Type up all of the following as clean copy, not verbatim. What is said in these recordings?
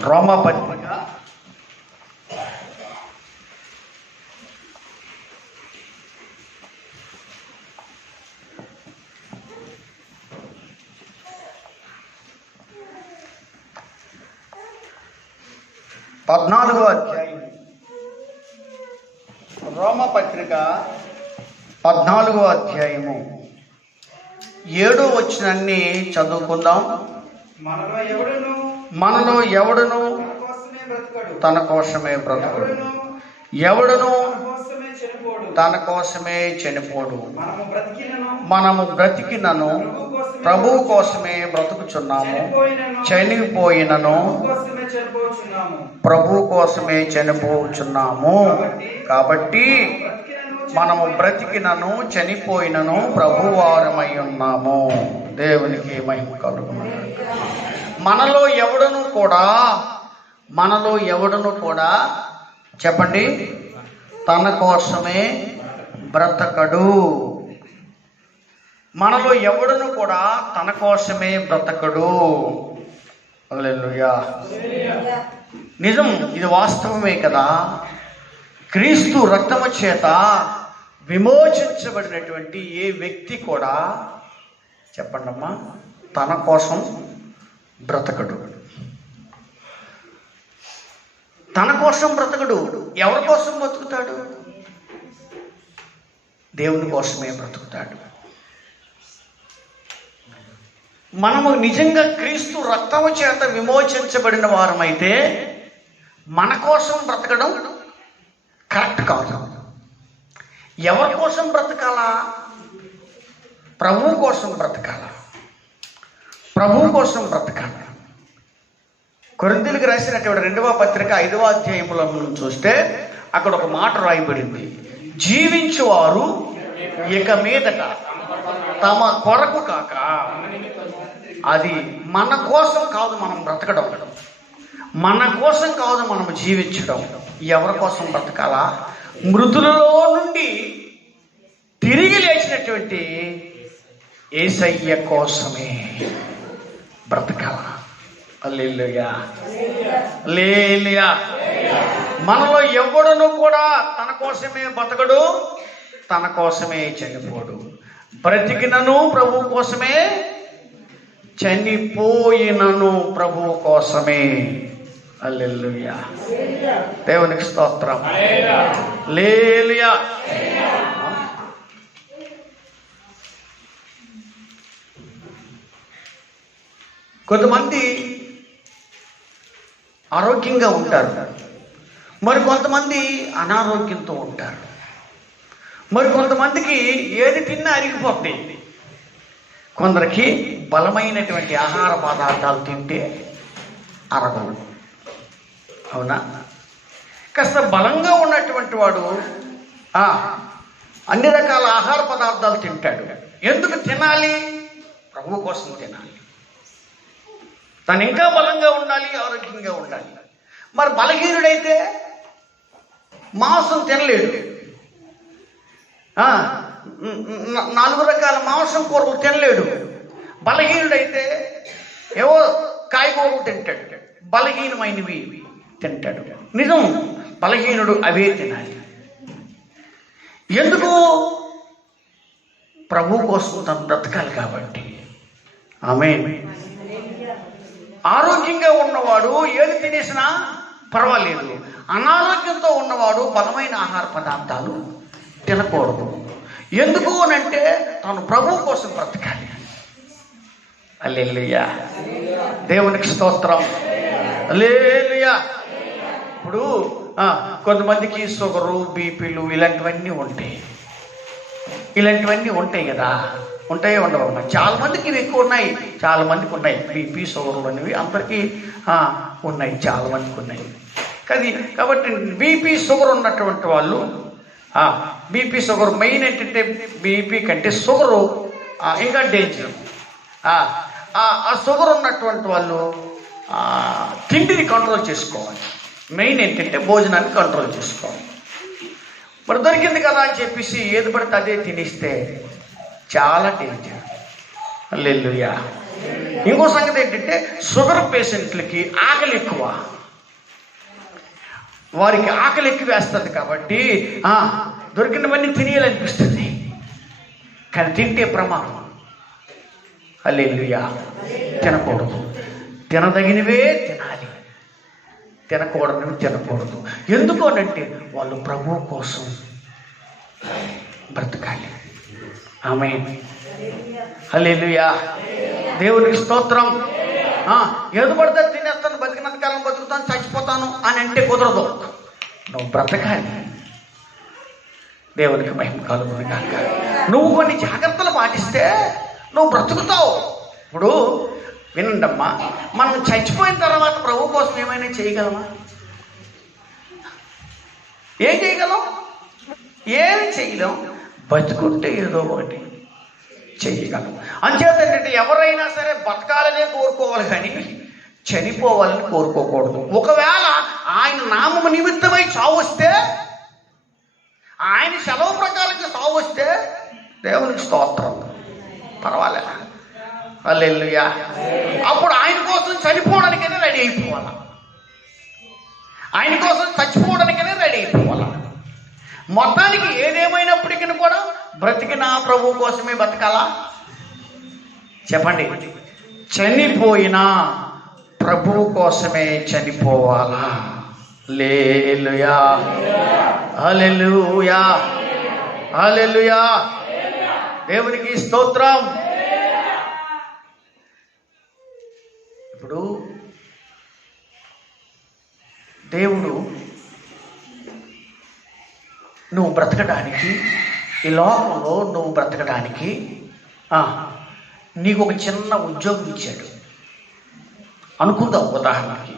రోమాపత్రిక 14వ అధ్యాయం. రోమాపత్రిక 14వ అధ్యాయము 7వ వచనాన్ని చదువుకుందాం. మనలో ఎవడును తన కోసమే బ్రతకడు, ఎవడును తన కోసమే చనిపోడు. మనము బ్రతికినను ప్రభువు కోసమే బ్రతుకుచున్నాము, చనిపోయినను ప్రభు కోసమే చనిపోచున్నాము. కాబట్టి మనము బ్రతికినను చనిపోయినను ప్రభువారమై ఉన్నాము. దేవునికి మహిమ కలుగును. మనలో ఎవడును కూడా చెప్పండి, తన కోసమే బ్రతకడు. మనలో ఎవడును కూడా తన కోసమే బ్రతకడు. హల్లెలూయా. నిజం, ఇది వాస్తవమే కదా. క్రీస్తు రక్తము చేత విమోచించబడినటువంటి ఏ వ్యక్తి కూడా చెప్పండమ్మా తన కోసం బ్రతకడు. తన కోసం బ్రతకడు. ఎవరి కోసం బ్రతుకుతాడు? దేవుని కోసమే బ్రతుకుతాడు. మనము నిజంగా క్రీస్తు రక్తము చేత విమోచించబడిన వారమైతే మన కోసం బ్రతకడం కరెక్ట్ కాదు. ఎవరి కోసం బ్రతకాలా? ప్రభువు కోసం బ్రతకాల. ప్రభువు కోసం బ్రతకాల. కొరింథీయులకు రాసినటువంటి 2వ పత్రిక 5వ అధ్యాయంలో మనం చూస్తే అక్కడ ఒక మాట రాయబడింది. జీవించువారు ఇక మీదట తమ కొరకు కాక, అది మన కోసం కాదు మనం బ్రతకడం, మన కోసం కాదు మనం జీవించడం. ఎవరి కోసం బ్రతకాలా? మృతులలో నుండి తిరిగి లేచినటువంటి యేసయ్య కోసమే బ్రతకాలా. హల్లెలూయా, హల్లెలూయా. మనలో ఎవడును కూడా తన కోసమే బ్రతకడు, తన కోసమే చనిపోడు. బ్రతికినను ప్రభు కోసమే, చనిపోయినను ప్రభు కోసమే. హల్లెలూయా, దేవునికి స్తోత్రం. హల్లెలూయా. కొంతమంది ఆరోగ్యంగా ఉంటారు, మరి కొంతమంది అనారోగ్యంతో ఉంటారు. మరి కొంతమందికి ఏది తిన్నా అరిగిపోతుంది. కొందరికి బలమైనటువంటి ఆహార పదార్థాలు తింటే అరగదు. అవునా? కాస్త బలంగా ఉన్నటువంటి వాడు అన్ని రకాల ఆహార పదార్థాలు తింటాడు. ఎందుకు తినాలి? ప్రభు కోసం తినాలి. తను ఇంకా బలంగా ఉండాలి, ఆరోగ్యంగా ఉండాలి. మరి బలహీనుడైతే మాంసం తినలేడు. 4 రకాల మాంసం కూరలు తినలేడు. బలహీనుడైతే ఏవో కాయగూరలు తింటాడు, బలహీనమైనవి తింటాడు. నిజం, బలహీనుడు అవే తినాలి. ఎందుకు? ప్రభు కోసం తను బ్రతకాలి కాబట్టి. ఆమేన్. ఆరోగ్యంగా ఉన్నవాడు ఏది తినేసినా పర్వాలేదు. అనారోగ్యంతో ఉన్నవాడు బలమైన ఆహార పదార్థాలు తినకూడదు. ఎందుకు అనంటే తాను ప్రభువు కోసం బ్రతకాలి. హల్లెలూయా, దేవునికి స్తోత్రం. హల్లెలూయా. ఇప్పుడు కొంతమందికి షుగరు, బీపీలు ఇలాంటివన్నీ ఉంటాయి కదా. ఉంటాయో ఉండవు? చాలా మందికి ఇవి ఎక్కువ ఉన్నాయి, చాలా మందికి ఉన్నాయి. బీపీ, షుగర్లు అనేవి అందరికీ ఉన్నాయి, చాలా మందికి ఉన్నాయి. కాబట్టి బీపీ, షుగర్ ఉన్నటువంటి వాళ్ళు, బీపీ, షుగర్ మెయిన్ ఏంటంటే బీపీ కంటే షుగరు ఇంకా డేంజర్. ఆ షుగర్ ఉన్నటువంటి వాళ్ళు తిండిని కంట్రోల్ చేసుకోవాలి. మెయిన్ ఏంటంటే భోజనాన్ని కంట్రోల్ చేసుకోవాలి. మరి దొరికింది కదా అని చెప్పేసి ఏది పడితే అదే తినేస్తే చాలా డేంజర్. హల్లెలూయా. ఇంకో సంగతి ఏంటంటే షుగర్ పేషెంట్లకి ఆకలి ఎక్కువ, వారికి ఆకలి ఎక్కువ వేస్తుంది కాబట్టి దొరికినవన్నీ తినేయాలనిపిస్తుంది, కానీ తింటే ప్రమాదం. హల్లెలూయా. తినకూడదు, తినదగినవే తినాలి, తినకూడనివి తినకూడదు. ఎందుకు అనంటే వాళ్ళు ప్రభువు కోసం బ్రతకాలి. ఆమేన్. హల్లెలూయా. దేవునికి స్తోత్రం. ఏది పడితే తినేస్తాను, బతికినంత కాలం బతుకుతాను, చచ్చిపోతాను అని అంటే కుదరదు. నువ్వు బ్రతకాలి. దేవునికి మహిమ కలుగును గాక. నువ్వు కొన్ని జాగ్రత్తలు పాటిస్తే నువ్వు బ్రతుకుతావు. ఇప్పుడు వినండమ్మా, మనం చచ్చిపోయిన తర్వాత ప్రభు కోసం ఏమైనా చేయగలమా? ఏం చేయగలం? ఏమి చేయలేం. బతుకుంటే ఏదో ఒకటి చేయగలం. అంచేత ఏంటంటే ఎవరైనా సరే బతకాలనే కోరుకోవాలి, కానీ చనిపోవాలని కోరుకోకూడదు. ఒకవేళ ఆయన నామము నిమిత్తమై చావు వస్తే, ఆయన సెలవు ప్రకారంగా చావు వస్తే దేవునికి స్తోత్రం, పర్వాలే. హల్లెలూయా. అప్పుడు ఆయన కోసం చనిపోవడానికైనా రెడీ అయిపోవాలి, ఆయన కోసం చచ్చిపోవడానికైనా రెడీ అయిపోవాలి. మొత్తానికి ఏదేమైనప్పటికీ కూడా బ్రతికిన ప్రభు కోసమే బతకాలా? చెప్పండి. చనిపోయినా ప్రభువు కోసమే చనిపోవాలా? హల్లెలూయా, హల్లెలూయా, హల్లెలూయా. దేవునికి స్తోత్రం. ఇప్పుడు దేవుడు నువ్వు బ్రతకడానికి, ఈ లోకంలో నువ్వు బ్రతకడానికి నీకు ఒక చిన్న ఉద్యోగం ఇచ్చాడు అనుకుందాం. ఉదాహరణకి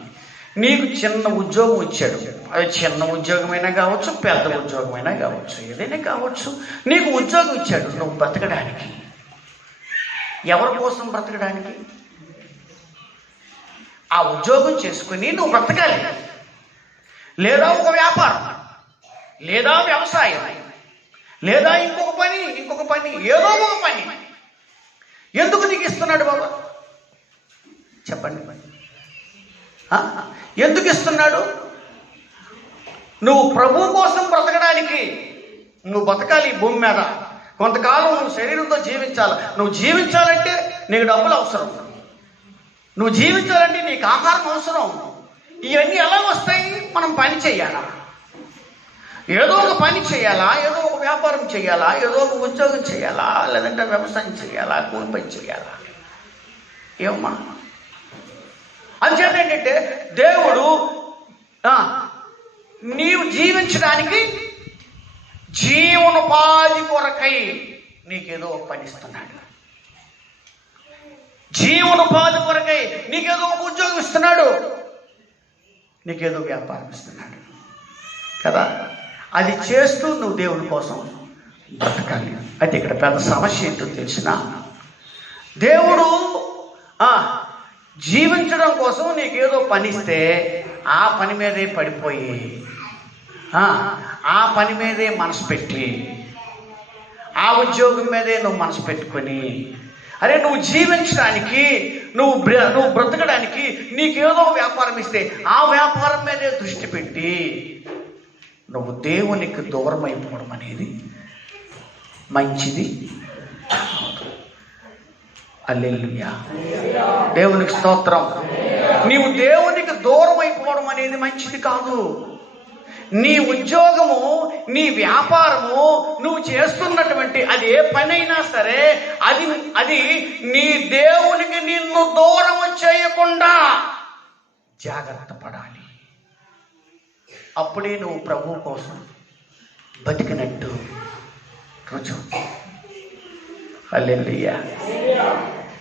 నీకు చిన్న ఉద్యోగం ఇచ్చాడు. అది చిన్న ఉద్యోగమైనా కావచ్చు, పెద్ద ఉద్యోగమైనా కావచ్చు, ఏదైనా కావచ్చు. నీకు ఉద్యోగం ఇచ్చాడు నువ్వు బ్రతకడానికి. ఎవరి కోసం బ్రతకడానికి? ఆ ఉద్యోగం చేసుకుని నువ్వు బ్రతకాలి. లేదా ఒక వ్యాపారం, లేదా వ్యవసాయం, లేదా ఇంకొక పని, ఏదో ఒక పని. ఎందుకు నీకు ఇస్తున్నాడు బాబా? చెప్పండి. ఎందుకు ఇస్తున్నాడు? నువ్వు ప్రభు కోసం బ్రతకడానికి. నువ్వు బతకాలి ఈ భూమి మీద కొంతకాలం. నువ్వు శరీరంతో జీవించాలి. నువ్వు జీవించాలంటే నీకు డబ్బులు అవసరం, నువ్వు జీవించాలంటే నీకు ఆహారం అవసరం. ఇవన్నీ ఎలా వస్తాయి? మనం పని చేయాలా, ఏదో ఒక పని చేయాలా, ఏదో ఒక వ్యాపారం చేయాలా, ఏదో ఒక ఉద్యోగం చేయాలా, లేదంటే వ్యవసాయం చేయాలా, కూలి పని చేయాలా, ఏమమ్మా? అంచేత ఏంటంటే దేవుడు నీవు జీవించడానికి జీవనోపాధి కొరకై నీకేదో ఒక పని ఇస్తున్నాడు. జీవనోపాధి కొరకై నీకేదో ఒక ఉద్యోగం ఇస్తున్నాడు, నీకేదో వ్యాపారం ఇస్తున్నాడు కదా. అది చేస్తూ నువ్వు దేవుని కోసం బ్రతకాలి. అయితే ఇక్కడ పెద్ద సమస్య ఏంటో తెలిసిన, దేవుడు జీవించడం కోసం నీకేదో పని ఇస్తే ఆ పని మీదే పడిపోయి, ఆ పని మీదే మనసు పెట్టి, ఆ ఉద్యోగం మీదే నువ్వు మనసు పెట్టుకొని, అరే నువ్వు జీవించడానికి, నువ్వు బ్రతకడానికి నీకేదో వ్యాపారం ఇస్తే ఆ వ్యాపారం మీదే దృష్టి పెట్టి నువ్వు దేవునికి దూరం అయిపోవడం అనేది మంచిది. హల్లెలూయా. దేవునికి స్తోత్రం. నీవు దేవునికి దూరం అయిపోవడం అనేది మంచిది కాదు. నీ ఉద్యోగము, నీ వ్యాపారము, నువ్వు చేస్తున్నటువంటి అది ఏ పనైనా సరే అది నీ దేవునికి నిన్ను దూరం చేయకుండా జాగ్రత్త పడాలి. అప్పుడే నువ్వు ప్రభువు కోసం బతికినట్టు రుజువు. హల్లెలూయా,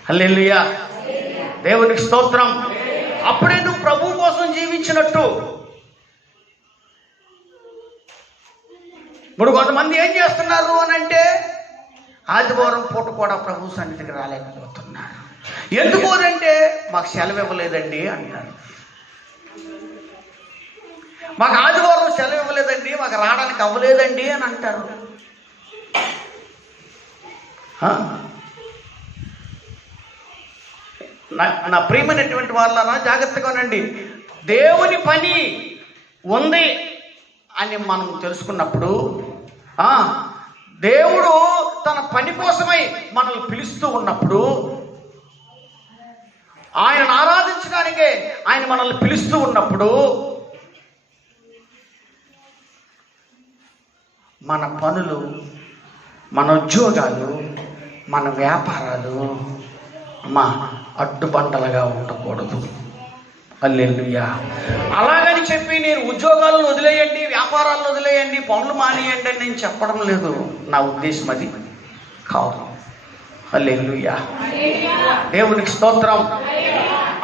హల్లెలూయా. దేవునికి స్తోత్రం. అప్పుడే నువ్వు ప్రభువు కోసం జీవించినట్టు. ఇప్పుడు కొంతమంది ఏం చేస్తున్నారు అని అంటే ఆదివారం పూట కూడా ప్రభు సన్నిధికి రాలేకపోతున్నారు. ఎందుకు అంటే మాకు సెలవు ఇవ్వలేదండి అంటారు. మాకు ఆదివారం సెలవు ఇవ్వలేదండి, మాకు రావడానికి అవ్వలేదండి అని అంటారు. నా ప్రియమైనటువంటి వాళ్ళరా జాగ్రత్తగా ఉండండి. దేవుని పని ఉంది అని మనం తెలుసుకున్నప్పుడు, దేవుడు తన పని కోసమై మనల్ని పిలుస్తూ ఉన్నప్పుడు, ఆయనను ఆరాధించడానికే ఆయన మనల్ని పిలుస్తూ ఉన్నప్పుడు, మన పనులు, మన ఉద్యోగాలు, మన వ్యాపారాలు అడ్డుబండలుగా ఉండకూడదు. హల్లెలూయా. అలాగని చెప్పి నేను ఉద్యోగాలను వదిలేయండి, వ్యాపారాలను వదిలేయండి, పనులు మానేయండి అని నేను చెప్పడం లేదు. నా ఉద్దేశం అది కాదు. హల్లెలూయా. దేవునికి స్తోత్రం.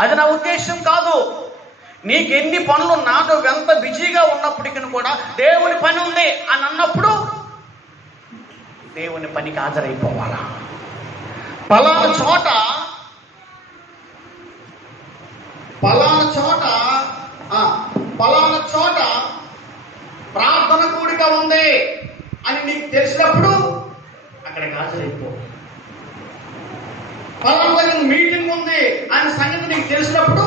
అది నా ఉద్దేశం కాదు. నీకు ఎన్ని పనులున్నా, నువ్వెంత బిజీగా ఉన్నప్పటికీ కూడా దేవుని పని ఉంది అని అన్నప్పుడు దేవుని పనికి హాజరైపోవాలా. పలానా చోట ప్రార్థన కూడిక ఉంది అని నీకు తెలిసినప్పుడు అక్కడికి హాజరైపో. పలానా మీటింగ్ ఉంది అనే సంగతి నీకు తెలిసినప్పుడు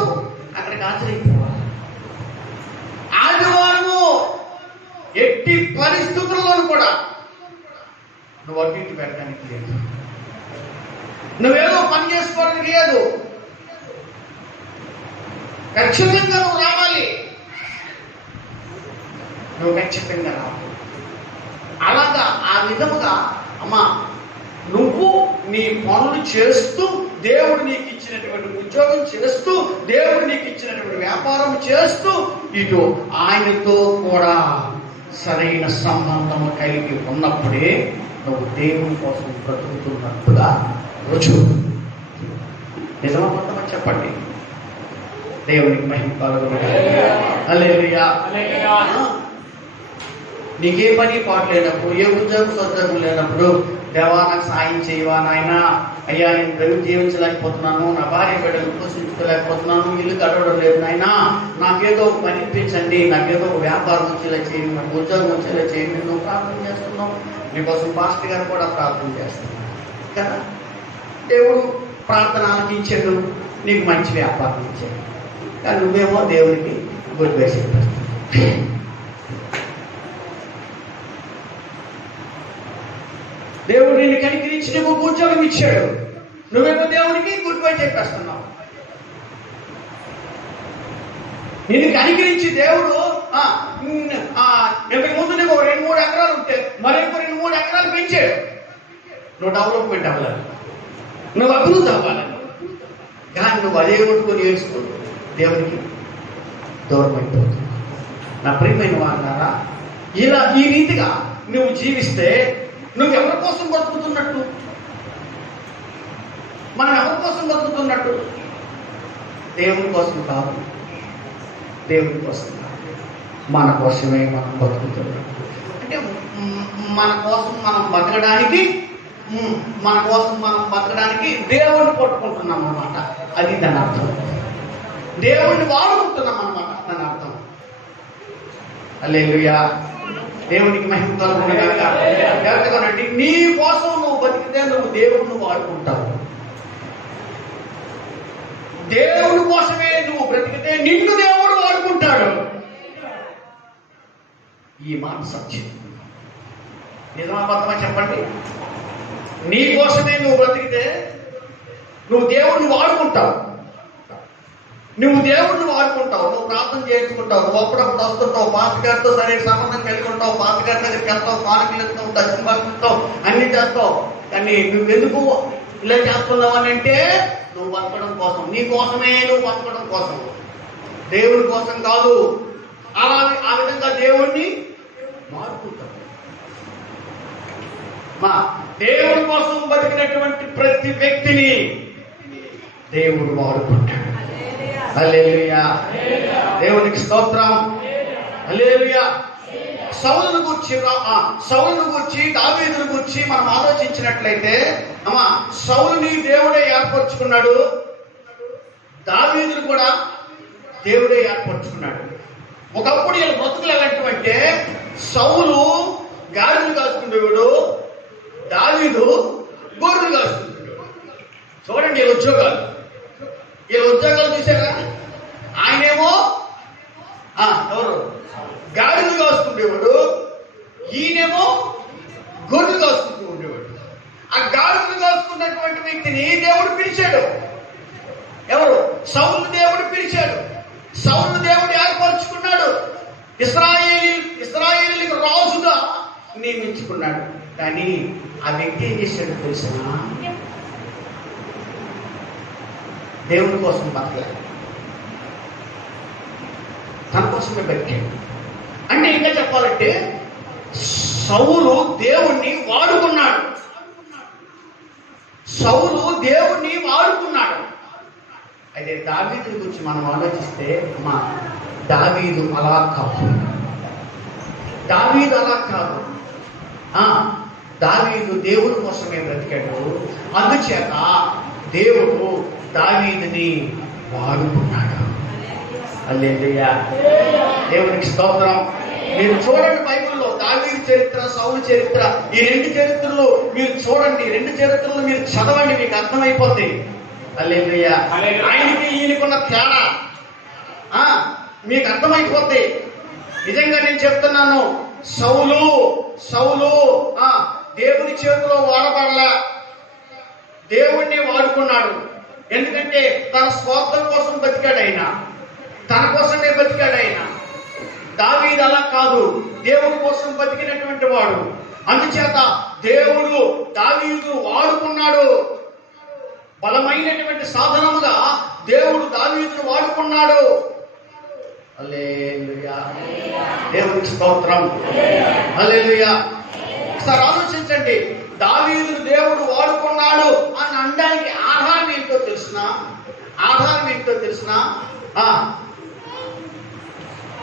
అక్కడికి హాజరైపోవాలి. ఆదివారము ఎట్టి పరిస్థితుల్లోనూ కూడా నువ్వు అటు ఇటు పెట్టడానికి లేదు. నువ్వేదో పని చేసుకోవడానికి లేదు. ఖచ్చితంగా నువ్వు రావాలి. నువ్వు ఖచ్చితంగా రావాలి. అలాగా ఆ విధముగా అమ్మా నువ్వు నీ పనులు చేస్తూ, దేవుడు నీకు ఇచ్చినటువంటి ఉద్యోగం చేస్తూ, దేవుడు నీకు ఇచ్చినటువంటి వ్యాపారం చేస్తూ, ఇటు ఆయనతో కూడా సరైన సంబంధం కలిగి ఉన్నప్పుడే నువ్వు దేవుని కోసం బ్రతుకుతున్నట్టుగా రుజువు. నిజమా మొత్తం చెప్పండి. దేవునికి మహిమ కలుగును. హల్లెలూయా. నీకే పని పాటు లేనప్పుడు, ఏ ఉద్యోగం సొంతం లేనప్పుడు, దేవా నాకు సాయం చేయవా నాయనా, అయ్యా నేను బ్రతుకు జీవించలేకపోతున్నాను, నా భార్య బిడ్డలు పోషించుకోలేకపోతున్నాను, ఇల్లు గడవడం లేదు నాయనా, నాకేదో పని ఇప్పించండి, నాకేదో ఒక వ్యాపారం వచ్చేలా చేయండి, నాకు ఉద్యోగం వచ్చేలా చేయండి. నువ్వు ప్రార్థన చేస్తున్నావు. నీకోసం పాస్టర్ గారు కూడా ప్రార్థన చేస్తున్నాను కదా. దేవుడు ప్రార్థన ఆలకించాడు, నీకు మంచి వ్యాపారం ఇచ్చాడు. కానీ నువ్వేమో దేవునికి గుడ్ బై చెప్పావు. దేవుడు నిన్ను కనికరించి నీకు ఉద్యోగం ఇచ్చాడు, నువ్వేమో దేవునికి గుడ్ బై చెప్పేస్తున్నావు. నిన్ను కనికరించి దేవుడు ఇంతకు ముందు నీకు 2-3 ఎకరాలు ఉంటే మరొక 2-3 ఎకరాలు పెంచాడు. నువ్వు డెవలప్మెంట్ అవ్వాలి, నువ్వు అభివృద్ధి అవ్వాలి. కానీ నువ్వు అదే కొట్టుకొని ఏడుస్తూ దేవునికి దూరం అయిపోతుంది. నా ప్రియమైన వాళ్ళారా, ఇలా ఈ రీతిగా నువ్వు జీవిస్తే నువ్వు ఎవరి కోసం బతుకుతున్నట్టు? మనం ఎవరి కోసం బతుకుతున్నట్టు? దేవుని కోసం కాదు, దేవుని కోసం కాదు, మన కోసమే మనం బతుకుతున్నాం. అంటే మన కోసం మనం బతకడానికి దేవుణ్ణి పట్టుకుంటున్నాం అన్నమాట. అది దాని అర్థం. దేవుణ్ణి వాడుకుంటున్నాం అన్నమాట దాని అర్థం. హల్లెలూయా. దేవునికి మహిమ కలుగును గాక. జాగ్రత్తగానండి. నీ కోసం నువ్వు బతికితే నువ్వు దేవుణ్ణి వాడుకుంటావు. దేవుని కోసమే నువ్వు బ్రతికితే నిన్ను దేవుడు వాడుకుంటాడు. ఈ మాట సత్యం. నిజమా అబద్ధమా చెప్పండి. నీ కోసమే నువ్వు బ్రతికితే నువ్వు దేవుడిని వాడుకుంటావు. నువ్వు దేవుడిని వాడుకుంటావు. నువ్వు ప్రార్థన చేయించుకుంటావు. నువ్వు అప్పుడప్పుడు వస్తుంటావు, పాస్టర్ గారితో సరైన సంబంధం కలిగి ఉంటావు, పాస్టర్ గారి దగ్గరికి వెళ్తావు, కానుకలు ఇస్తావు, దర్శనం పంపిస్తావు, అన్ని చేస్తావు. కానీ నువ్వెందుకు ఇలా చేస్తున్నావు అని అంటే నువ్వు బతకడం కోసం, నీ కోసమే నువ్వు బతకడం కోసం, దేవుడి కోసం కాదు. అలా ఆ విధంగా దేవుడిని వాడుకుంటావు. దేవుడి కోసం బతికినటువంటి ప్రతి వ్యక్తిని దేవుడు వాడుకుంటాడు. హల్లెలూయా. దేవునికి స్తోత్రం. హల్లెలూయా. సౌలును గూర్చి దావీదును గూర్చి మనం ఆలోచించినట్లయితే సౌలుని దేవుడే ఏర్పరచుకున్నాడు, దావీదును కూడా దేవుడే ఏర్పరచుకున్నాడు. ఒకప్పుడు వీళ్ళ బ్రతుకులు ఎలాంటివంటే సౌలు గాడిదలు కాసుకునేవాడు, దావీదు గొర్రెలు కాసుకునేవాడు. చూడండి వీళ్ళ ఉద్యోగాలు. వీళ్ళ ఉద్యోగాలు చూసారా? ఆయనేమో ఎవరు గాడిదలు కాసుకుంటేవాడు, ఈయనేమో గొర్రెలు కాసుకుంటూ ఉండేవాడు. ఆ గాడిదలు కాసుకున్నటువంటి వ్యక్తిని దేవుడు పిలిచాడు. ఎవరు? సౌలు దేవుడు పిలిచాడు. సౌలు దేవుడు ఏర్పరచుకున్నాడు. ఇశ్రాయేలీయులకు రాజుగా నియమించుకున్నాడు. కానీ ఆ వ్యక్తి ఏం చేశాడు తెలిసిన? దేవుని కోసం బతకలేదు, తన కోసమే బతికాడు. అంటే ఇంకా చెప్పాలంటే సౌలు దేవుణ్ణి వాడుకున్నాడు. సౌలు దేవుణ్ణి వాడుకున్నాడు. అయితే దావీదు గురించి మనం ఆలోచిస్తే దావీదు అలా కాదు. దావీదు అలా కాదు. దావీదు దేవుడి కోసమే బ్రతికాడు. అందుచేత దేవుడు దావీదుని వాడుకున్నాడు. హల్లెలూయా, దేవునికి స్తోత్రం. మీరు చూడండి బైబిల్లో దావీదు చరిత్ర, సౌలు చరిత్ర, ఈ రెండు చరిత్రలు మీరు చూడండి. రెండు చరిత్రలు మీరు చదవండి, మీకు అర్థమైపోతుంది. హల్లెలూయా. ఆయనకి ఈయనకున్న తేడా మీకు అర్థమైపోతుంది. నిజంగా నేను చెప్తున్నాను, సౌలు దేవుని చేతిలో వాడబడలా, దేవుణ్ణి వాడుకున్నాడు. ఎందుకంటే తన స్వార్థం కోసం బతికాడు ఆయన, తన కోసమే బతికాడు ఆయన. దావీదు అలా కాదు, దేవుడి కోసం బతికినటువంటి వాడు. అందుచేత దేవుడు దావీదు వాడుకున్నాడు. బలమైనటువంటి సాధనముగా దేవుడు దావీదును వాడుకున్నాడు. హల్లెలూయా, దేవునికి స్తోత్రం. హల్లెలూయా. ఒకసారి ఆలోచించండి, దావీదును దేవుడు వాడుకున్నాడు అని అనడానికి ఆధారం ఏంటో తెలుసునా?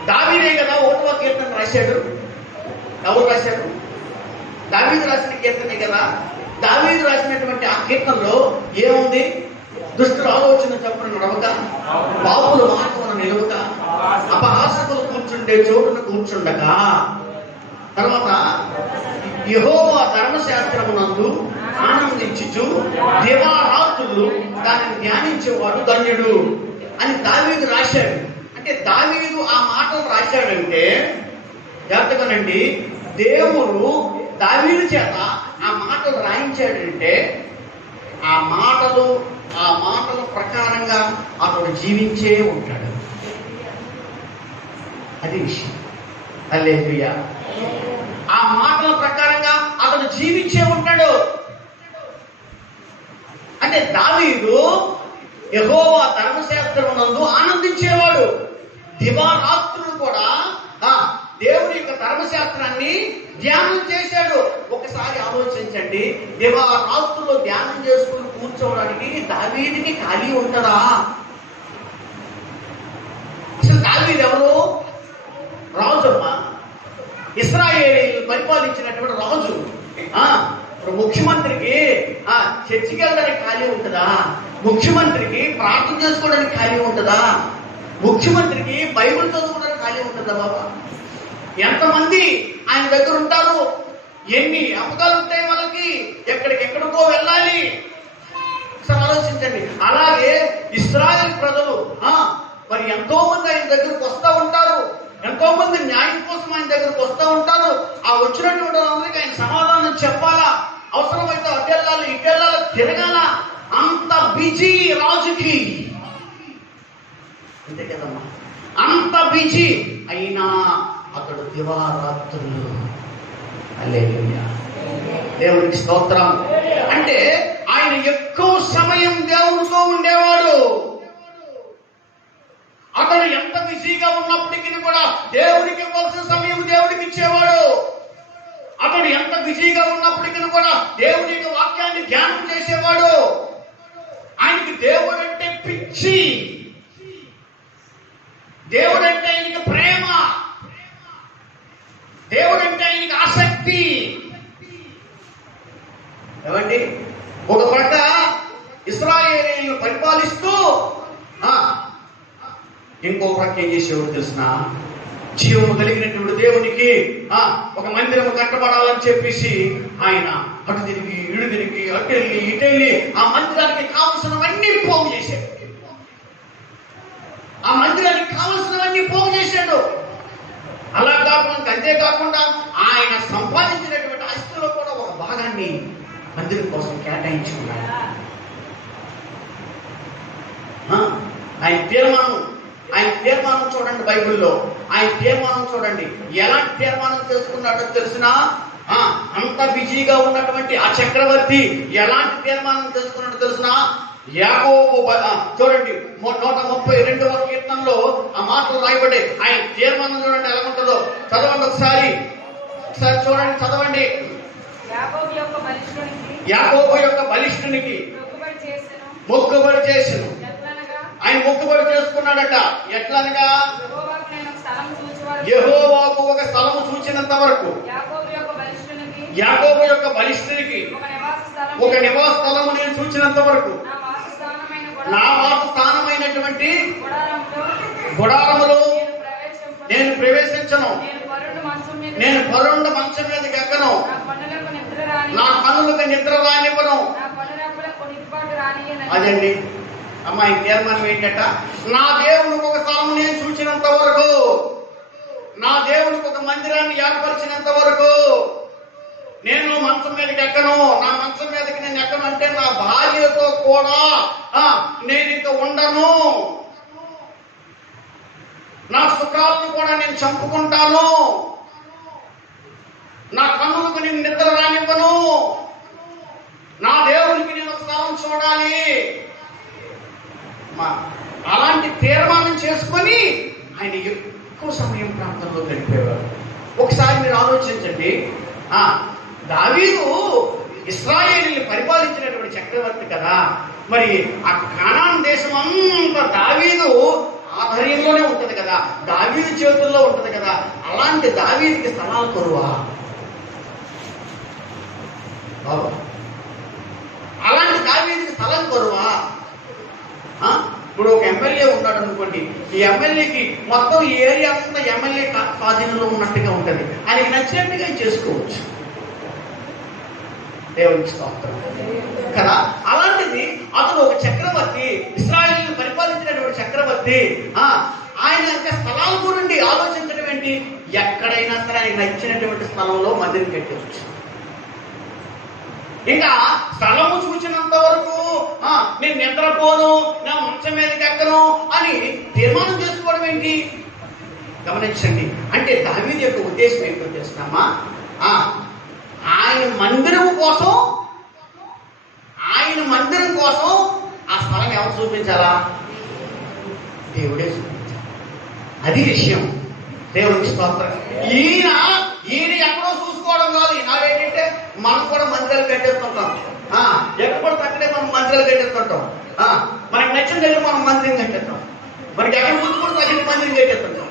దావీదే కదా 1వ కీర్తన రాశాడు. ఎవరు రాశాడు? దావీదు రాసిన కీర్తనే కదా. దావీదు రాసినటువంటి ఆ కీర్తనలో ఏముంది? దుష్టుల ఆలోచన చప్పున నడవక, పాపుల మార్గమున నిలవక, అపహాసకులు కూర్చుండే చోటున కూర్చుండక, తర్వాత యెహోవా ధర్మశాస్త్రమునందు ఆనందించుచు దివారాత్రులు దానిని ధ్యానించేవాడు ధన్యుడు అని దావీదు రాశాడు. అంటే దావీదు ఆ మాటలు రాశాడంటే జాగ్రత్తగానండి, దేవుడు దావీదు చేత ఆ మాటలు రాయించాడంటే ఆ మాటలు ప్రకారంగా అతడు జీవించే ఉంటాడు. అది విషయం. హల్లెలూయా. ఆ మాటల ప్రకారంగా అతడు జీవించే ఉంటాడు. అంటే దావీదు యెహోవా ధర్మశాస్త్రమునందు ఆనందించేవాడు. దివారాత్రులు కూడా దేవుని యొక్క ధర్మశాస్త్రాన్ని ధ్యానం చేశాడు. ఒకసారి ఆలోచించండి, దివారాత్రులు ధ్యానం చేసుకుని కూర్చోవడానికి దావీదుకి ఖాళీ ఉంటుందా? అసలు దావీదు ఎవరు? రాజమ్మా, ఇశ్రాయేలీయులు పరిపాలించినటువంటి రాజు. ఇప్పుడు ముఖ్యమంత్రికి చర్చికి వెళ్ళడానికి ఖాళీ ఉంటుందా? ముఖ్యమంత్రికి ప్రార్థన చేసుకోవడానికి ఖాళీ ఉంటుందా? ముఖ్యమంత్రికి బైబిల్ చదువుకోవడానికి ఖాళీ ఉంటుందా? బాబా, ఎంతమంది ఆయన దగ్గర ఉంటారు? ఎన్ని అపకాలు ఉంటాయి వాళ్ళకి? ఎక్కడికెక్కడికో వెళ్ళాలి. ఒకసారి ఆలోచించండి. అలాగే ఇశ్రాయేల్ ప్రజలు మరి ఎంతో మంది ఆయన దగ్గరకు వస్తూ ఉంటారు. ఎంతో మంది న్యాయం కోసం ఆయన దగ్గరకు వస్తూ ఉంటారు. ఆ వచ్చినటువంటి వాళ్ళందరికీ ఆయన సమాధానం చెప్పాలా, అవసరమైతే అడ్డెళ్ళాలి, ఇడ్డెళ్ళాలి, తిరగాల. అంత బిజీ రాజుకి, అంతే కదమ్మా, అంత బిజీ అయినా అతడు దివారాత్రులు. హల్లెలూయా, దేవునికి స్తోత్రం. అంటే ఆయన ఎక్కువ సమయం దేవుడితో ఉండేవాడు. అతడు ఎంత బిజీగా ఉన్నప్పటికీ కూడా దేవుడికి ఇవ్వాల్సిన సమయం దేవుడికి ఇచ్చేవాడు. అతడు ఎంత బిజీగా ఉన్నప్పటికీ కూడా దేవుడి యొక్క వాక్యాన్ని ధ్యానం చేసేవాడు. ఆయనకి దేవుడు అంటే పిచ్చి, దేవుడు అంటే ఆయనకి ప్రేమ, దేవుడు అంటే ఆయనకి ఆసక్తి. ఏమండి, ఒక పక్క ఇశ్రాయేలీయులను పరిపాలిస్తూ ఇంకో పక్క ఏం చేసేవాడు తెలిసిన? జీవము కలిగినటువంటి దేవునికి ఒక మందిరము కట్టబడాలని చెప్పేసి ఆయన అటు తిరిగి ఇటు తిరిగి అటు వెళ్ళి ఇటు వెళ్ళి ఆ మందిరానికి కావలసినవన్నీ పోగు చేశాడు. ఆ మందిరానికి కావలసినవన్నీ పోగు చేశాడు. అలా కాకుండా, అంతేకాకుండా ఆయన సంపాదించినటువంటి ఆస్తిలో కూడా ఒక భాగాన్ని మందిరం కోసం కేటాయించుకున్నాడు. ఆయన తీర్మానం చూడండి, బైబిల్లో ఆయన తీర్మానం చూడండి. ఎలాంటి తీర్మానం చేసుకున్నాడో తెలిసినా, అంత బిజీగా ఉన్నటువంటి ఆ చక్రవర్తి ఎలాంటి తీర్మానం చేసుకున్నాడో తెలిసినా, యాకోబు చూడండి 132వ కీర్తనలో ఆ మాటలు రాయబడ్డాయి. ఆయన తీర్మానం చూడండి ఎలా ఉంటుందో. చదవండి ఒకసారి చూడండి, చదవండి. యాకోబు యొక్క బలిష్ఠునికి మొక్కుబడి చేసెను. ఆయన మొక్కుబడి చేసుకున్నాడట. ఎట్లనగా, యెహోవాకు ఒక స్థలము చూచినంత వరకు, యాకోబు యొక్క బలిష్ఠునికి ఒక నివాస స్థలము నేను చూచినంత వరకు, నా వాస స్థానమైనటువంటి గుడారములో నేను ప్రవేశించను, నేను పరుండ మంచం మీదకి ఎక్కను, నా కనులకు నిద్ర రానివ్వను. అదండి అమ్మాయి తీర్మానం ఏంటంట, నా దేవునికి ఒక స్థలం నేను చూచినంత వరకు, నా దేవునికి ఒక మందిరాన్ని ఏర్పరిచినంత వరకు నేను మంచం మీదకి ఎక్కను. నా మంచం మీదకి నేను ఎక్కను అంటే నా భార్యతో కూడా నేను ఇంకా ఉండను, నా సుఖాలను కూడా నేను చంపుకుంటాను, నా కన్నులకు నేను నిద్ర రానివ్వను, నా దేవునికి నేను ఒక స్థలం చూడాలి. అలాంటి తీర్మానం చేసుకొని ఆయన ఎక్కువ సమయం ప్రాంతంలో గడిపేవారు. ఒకసారి మీరు ఆలోచించండి, దావీదు ఇశ్రాయేలుని పరిపాలించినటువంటి చక్రవర్తి కదా. మరి ఆ కానాన్ దేశం అంతా దావీదు ఆధ్వర్యంలోనే ఉంటది కదా, దావీదు చేతుల్లో ఉంటది కదా. అలాంటి దావీదుకి స్థలాలు కొరువా? అలాంటి దావీదుకి స్థలం కొరువా? ఇప్పుడు ఒక ఎమ్మెల్యే ఉన్నాడు అనుకోండి, ఈ ఎమ్మెల్యేకి మొత్తం ఈ ఏరియా అంతా ఎమ్మెల్యే స్వాధీనంలో ఉన్నట్టుగా ఉంటుంది. ఆయనకి నచ్చినట్టుగా చేసుకోవచ్చు. దేవునికి స్తోత్రం కదా. అలాంటిది అతను ఒక చక్రవర్తి, ఇశ్రాయేలుని పరిపాలించినటువంటి చక్రవర్తి. ఆయన యొక్క స్థలాల గురించి ఆలోచించడం ఏంటి? ఎక్కడైనా సరే ఆయన నచ్చినటువంటి స్థలంలో మందిరం కట్టవచ్చు. ఇంకా స్థలము చూసినంత వరకు నేను నిద్రపోను, నా మంచం మీదకి ఎక్కను అని తీర్మానం చేసుకోవడం ఏంటి? గమనించండి. అంటే దావీదు యొక్క ఉద్దేశం ఏంటో తెలుస్తున్నామా? ఆయన మందిరం కోసం ఆ స్థలం ఎవరు చూపించాలా? దేవుడే చూపించాలి. అది విషయం. దేవుడికి స్తోత్రం. ఈయన ఎక్కడో చూసుకోవడం కాదు. నావేంటంటే మనం కూడా మందిరాలు కట్టేస్తుంటాం. ఎక్కడ అక్కడే మనం మందిరాలు కట్టేస్తుంటాం. మనకి నచ్చిన దగ్గర మనం మందిరం కట్టేస్తాం. మనకి ఎక్కడ ముందు అక్కడ మందిరం కట్టేస్తుంటాం.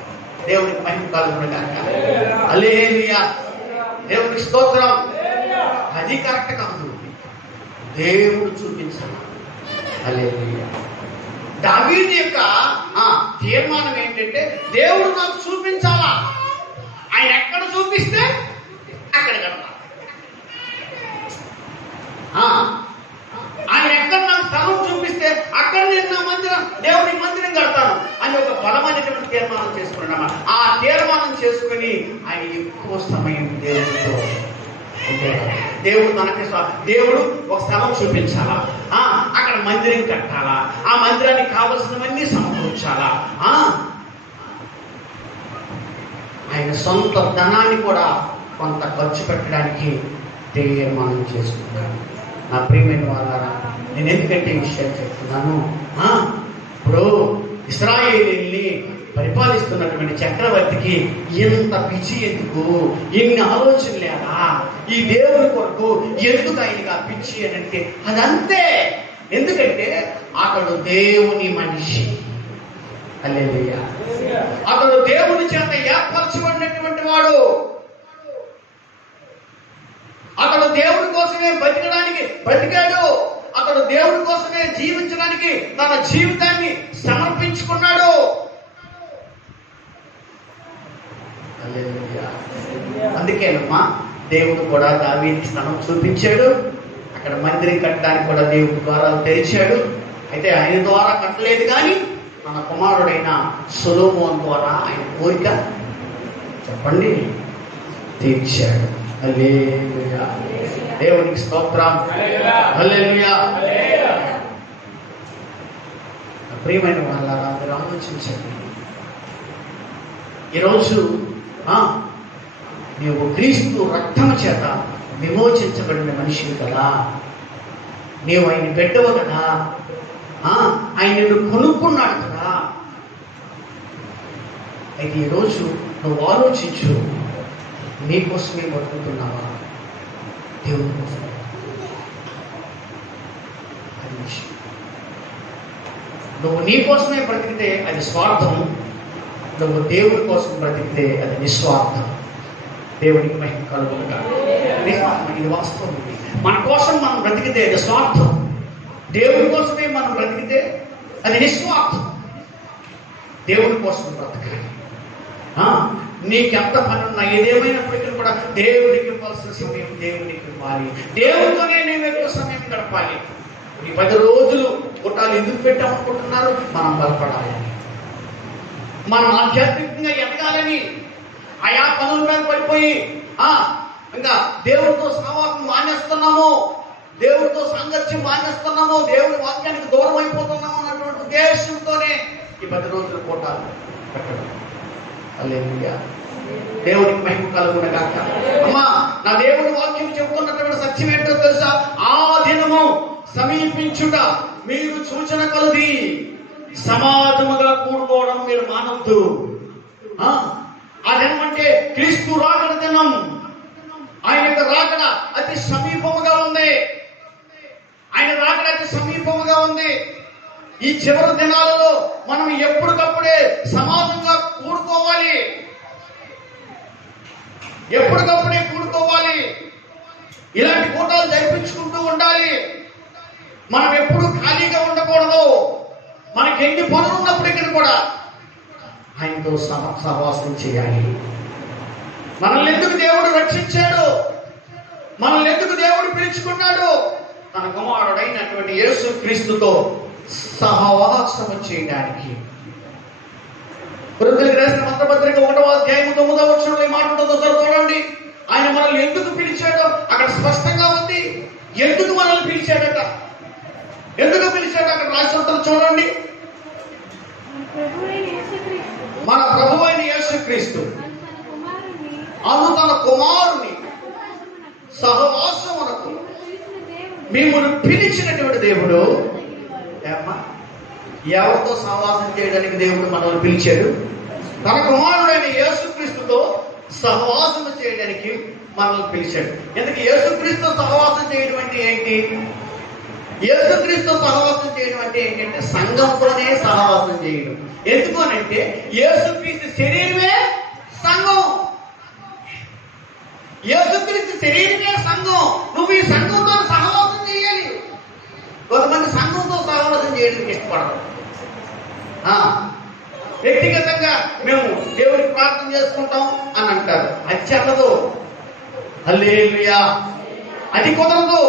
దేవుడికి మహిమ కలుగును గాక. హల్లెలూయా. దేవుడికి స్తోత్రం. అది కరెక్ట్ కాదు, దేవుడు చూపించాలి. హల్లెలూయా. దావీదు యొక్క తీర్మానం ఏంటంటే దేవుడు నాకు చూపించాలా. ఆయన ఎక్కడ చూపిస్తే అక్కడ కడతా. ఆయన ఎక్కడ నాకు స్థలం చూపిస్తే అక్కడ నేను నా మందిరం, దేవుడికి మందిరం కడతాను అని ఒక బలమైనటువంటి తీర్మానం చేసుకున్నాడు. ఆ తీర్మానం చేసుకుని ఆయన ఎక్కువ సమయం దేవుడితో దేవుడు ఒక స్థలం చూపించాలా, అక్కడ మందిరం కట్టాలా, ఆ మందిరానికి కావలసినవన్నీ సమకూర్చాలా, ఆయన సొంత ధనాన్ని కూడా కొంత ఖర్చు పెట్టడానికి తీర్మానం చేసుకున్నాడు. నా ప్రియమైన వాళ్ళారా, నేను ఎందుకంటే ఈ విషయాలు చెప్తున్నాను? ఇప్పుడు ఇశ్రాయేలుని పరిపాలిస్తున్నటువంటి చక్రవర్తికి ఇంత పిచ్చి ఎందుకు, ఇన్ని ఆలోచనలు లేదా, ఈ దేవుని కొరకు ఎందుకు ఆయనకి ఆ పిచ్చి అని అంటే అదంతే. ఎందుకంటే అతడు దేవుని మనిషి. హల్లెలూయా. అతడు దేవుని చేత ఏర్పరచబడినటువంటి వాడు. అతడు దేవుని కోసమే బ్రతికాడు. అతడు దేవుని కోసమే జీవించడానికి తన జీవితాన్ని సమర్పించుకున్నాడు. అందుకేనమ్మా దేవుడు కూడా దావీదుకి స్థలం చూపించాడు. అక్కడ మందిరం కట్టడానికి కూడా దేవుడు ద్వారాలు తెరిచాడు. అయితే ఆయన ద్వారా కట్టలేదు కానీ మన కుమారుడైన సొలొమోను ద్వారా ఆయన కోరిక చెప్పండి తీర్చాడు. హల్లెలూయా, దేవునికి స్తోత్రం. హల్లెలూయా. ప్రియమైన వాళ్ళారా, మీరు ఆలోచించండి. ఈరోజు నీవు క్రీస్తు రక్తము చేత విమోచించబడిన మనిషివి కదా, నీవు ఆయన బిడ్డవు కదా, ఆయన నిన్ను కొనుక్కున్నాడు కదా. అయితే ఈరోజు నువ్వు ఆలోచించు, నీకోసమే బతుకుతున్నావా, దేవుని కోసం? నువ్వు నీ కోసమే బ్రతికితే అది స్వార్థం, నువ్వు దేవుడి కోసం బ్రతికితే అది నిస్వార్థం. దేవునికి మహిమ కలుగునుగాక. ఇది వాస్తవం. మన కోసం మనం బ్రతికితే అది స్వార్థం, దేవుడి కోసమే మనం బ్రతికితే అది నిస్వార్థం. దేవుడి కోసం బ్రతకాలి. నీకెంత పని ఉన్నా, ఏదేమైనప్పటికీ కూడా దేవుడికి ఇవ్వాల్సిన సమయం దేవుడికి ఇవ్వాలి. దేవుడితోనే నేను ఎక్కువ సమయం గడపాలి. ఈ 10 రోజులు పుట్టాలు ఎందుకు పెట్టామనుకుంటున్నారు? మనం బలపడాలి, మనం ఆధ్యాత్మికంగా ఎదగాలని. ఆయా పనుల మీద పడిపోయి ఇంకా దేవుడితో సహవాసం మానేస్తున్నాము, దేవుడితో సాంగత్యం మానేస్తున్నాము, దేవుడి వాక్యానికి దూరం అయిపోతున్నాము అన్నటువంటి ఉద్దేశంతోనే ఈ 10 రోజులు పుట్టాలు పెట్టడం. హల్లెలూయా, దేవునికి మహిమ కలుగునుగాక. అమ్మా, నా దేవుడి వాక్యం చెప్పుకున్నటువంటి సత్యం ఏంటో తెలుసా? ఆ దినము సమీపించుట మీరు సూచన కలది, సమాజముగా కూడుకోవడం మీరు మానవద్దు. అదేమంటే క్రీస్తు రాకడ దినం, ఆయన యొక్క రాకడ అతి సమీపముగా ఉంది. ఆయన రాకడ అతి సమీపముగా ఉంది. ఈ చివరి దినాలలో మనం ఎప్పటికప్పుడే సమాజంగా కూడుకోవాలి, ఎప్పటికప్పుడే కూడుకోవాలి. ఇలాంటి కూటాలు జరిపించుకుంటూ ఉండాలి. మనం ఎప్పుడు ఖాళీగా ఉండకూడదు. మనకి ఎన్ని పనులు ఉన్నప్పటికీ కూడా ఆయనతో సహవాసం చేయాలి. మనల్ని ఎందుకు దేవుడు రక్షించాడు, మనల్ని ఎందుకు దేవుడు పిలుచుకున్నాడు? తన కుమారుడైనటువంటి యేసు క్రీస్తుతో సహవాసం చేయడానికి. కొరింథీయులకు రాసిన మొదటి పత్రిక 1వ అధ్యాయం 9వ వచనంలో ఈ మాట ఉంటుందో చూడండి. ఆయన మనల్ని ఎందుకు పిలిచాడో అక్కడ స్పష్టంగా ఉంది. ఎందుకు మనల్ని పిలిచాడట, ఎందుకు పిలిచాడు అక్కడ రాసి ఉంటుంది చూడండి. మన ప్రభు అయిన యేసుక్రీస్తు అను తన కుమారుని సహవాసమునకు మిమ్మల్ని పిలిచినటువంటి దేవుడు. ఎవరితో సహవాసం చేయడానికి దేవుడు మనల్ని పిలిచాడు? తన కుమారుడైన యేసుక్రీస్తుతో సహవాసం చేయడానికి మనల్ని పిలిచాడు. ఎందుకు యేసుక్రీస్తు సహవాసం చేయడం అంటే ఏంటి? యేసుక్రీస్తు సహవాసం చేయడం అంటే ఏంటంటే సంఘంతోనే సహవాసం చేయడం. ఎందుకు అనంటే యేసుక్రీస్తు శరీరమే సంఘం, యేసుక్రీస్తు శరీరమే సంఘం. నువ్వు ఈ సంఘంతో సహవాసం చేయాలి. కొంతమంది సంఘంతో సహవాసం చేయడానికి ఇష్టపడరు. వ్యక్తిగతంగా మేము దేవుడికి ప్రార్థన చేసుకుంటాం అని అంటారు. అది చెప్పదు. హల్లెలూయా, అది కుదరదు.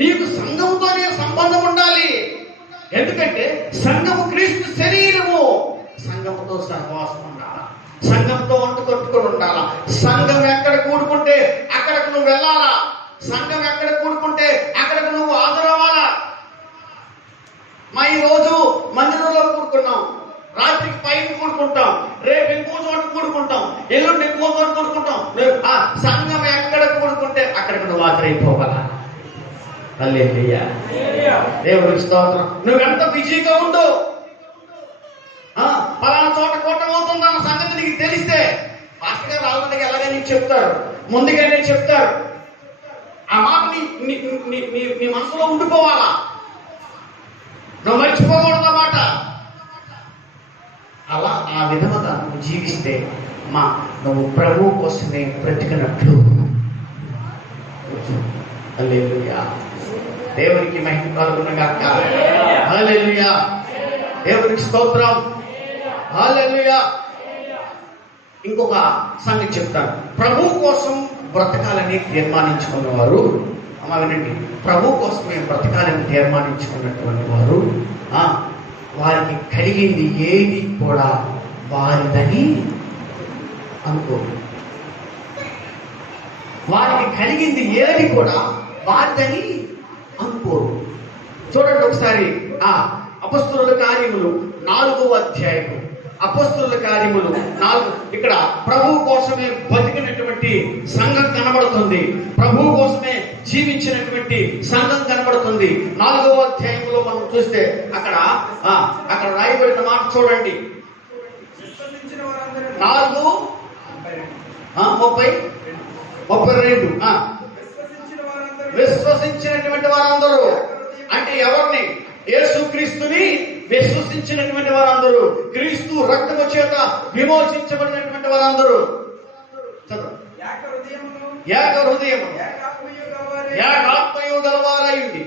నీకు సంఘంతోనే సంబంధం ఉండాలి. ఎందుకంటే సంఘము క్రీస్తు శరీరము. సంఘంతో సహవాసం ఉండాలా, సంఘంతో అంటు కట్టుకొని ఉండాలా. సంఘం ఎక్కడ కూడుకుంటే అక్కడికి నువ్వు వెళ్ళాలా, సంఘం ఎక్కడ కూడుకుంటే అక్కడికి నువ్వు హాజరవ్వాలా. ఈ రోజు మందిరంలో కూడుకున్నాం, రాత్రికి పైన కూడుకుంటాం, రేపు ఇంకో చోట కూడుకుంటాం, ఎల్లుండి ఇంకో చోట కూడుకుంటాం. సంఘం ఎక్కడ కూడుకుంటే అక్కడికి నువ్వు హాజరైపోవాలా. హల్లెలూయా, దేవుడికి స్తోత్రం. నువ్వెంత బిజీగా ఉండు, పలానా చోట కూటం అవుతుందన్న సంగతి నీకు తెలిస్తే పాస్టర్ గారు ఆల్రెడీ ఎలాగని చెప్తారు, ముందుగానే చెప్తారు. ఆ మాట నీ మనసులో ఉండిపోవాలా, నువ్వు మర్చిపోకూడదు అన్నమాట. అలా ఆ విధముగా నువ్వు జీవిస్తే నువ్వు ప్రభు కోసమే బ్రతికినట్లు. హల్లెలూయా, దేవునికి మహిమ కలుగునుగాక. హల్లెలూయా, దేవునికి స్తోత్రం. హల్లెలూయా. ఇంకొక సంగతి చెప్తాను. ప్రభు కోసం బ్రతకాలని తీర్మానించుకున్నవారు, వినండి, ప్రభు కోసమే బ్రతకాలని తీర్మానించుకున్నటువంటి వారు వారికి కలిగింది ఏది కూడా వారిదని అనుకోరు. వారికి కలిగింది ఏది కూడా వారిదని అనుకోరు. చూడండి ఒకసారి అపొస్తలుల కార్యములు 4వ అధ్యాయము. అపొస్తలుల కార్యములు 4. ఇక్కడ ప్రభు కోసమే బతికినటువంటి సంఘం కనబడుతుంది. ప్రభు కోసమే జీవించినటువంటి సంఘం కనబడుతుంది. 4వ అధ్యాయంలో మనం చూస్తే అక్కడ రాయబడిన మాట చూడండి. 4:32. విశ్వసించినటువంటి వారందరూ అంటే ఎవరిని? యేసుక్రీస్తుని విశ్వసించినటువంటి వారందరూ, క్రీస్తు రక్తము చేత విమోచించబడినటువంటి వారందరూ. ఏక హృదయము ఏకాత్మయు గలవారయుండి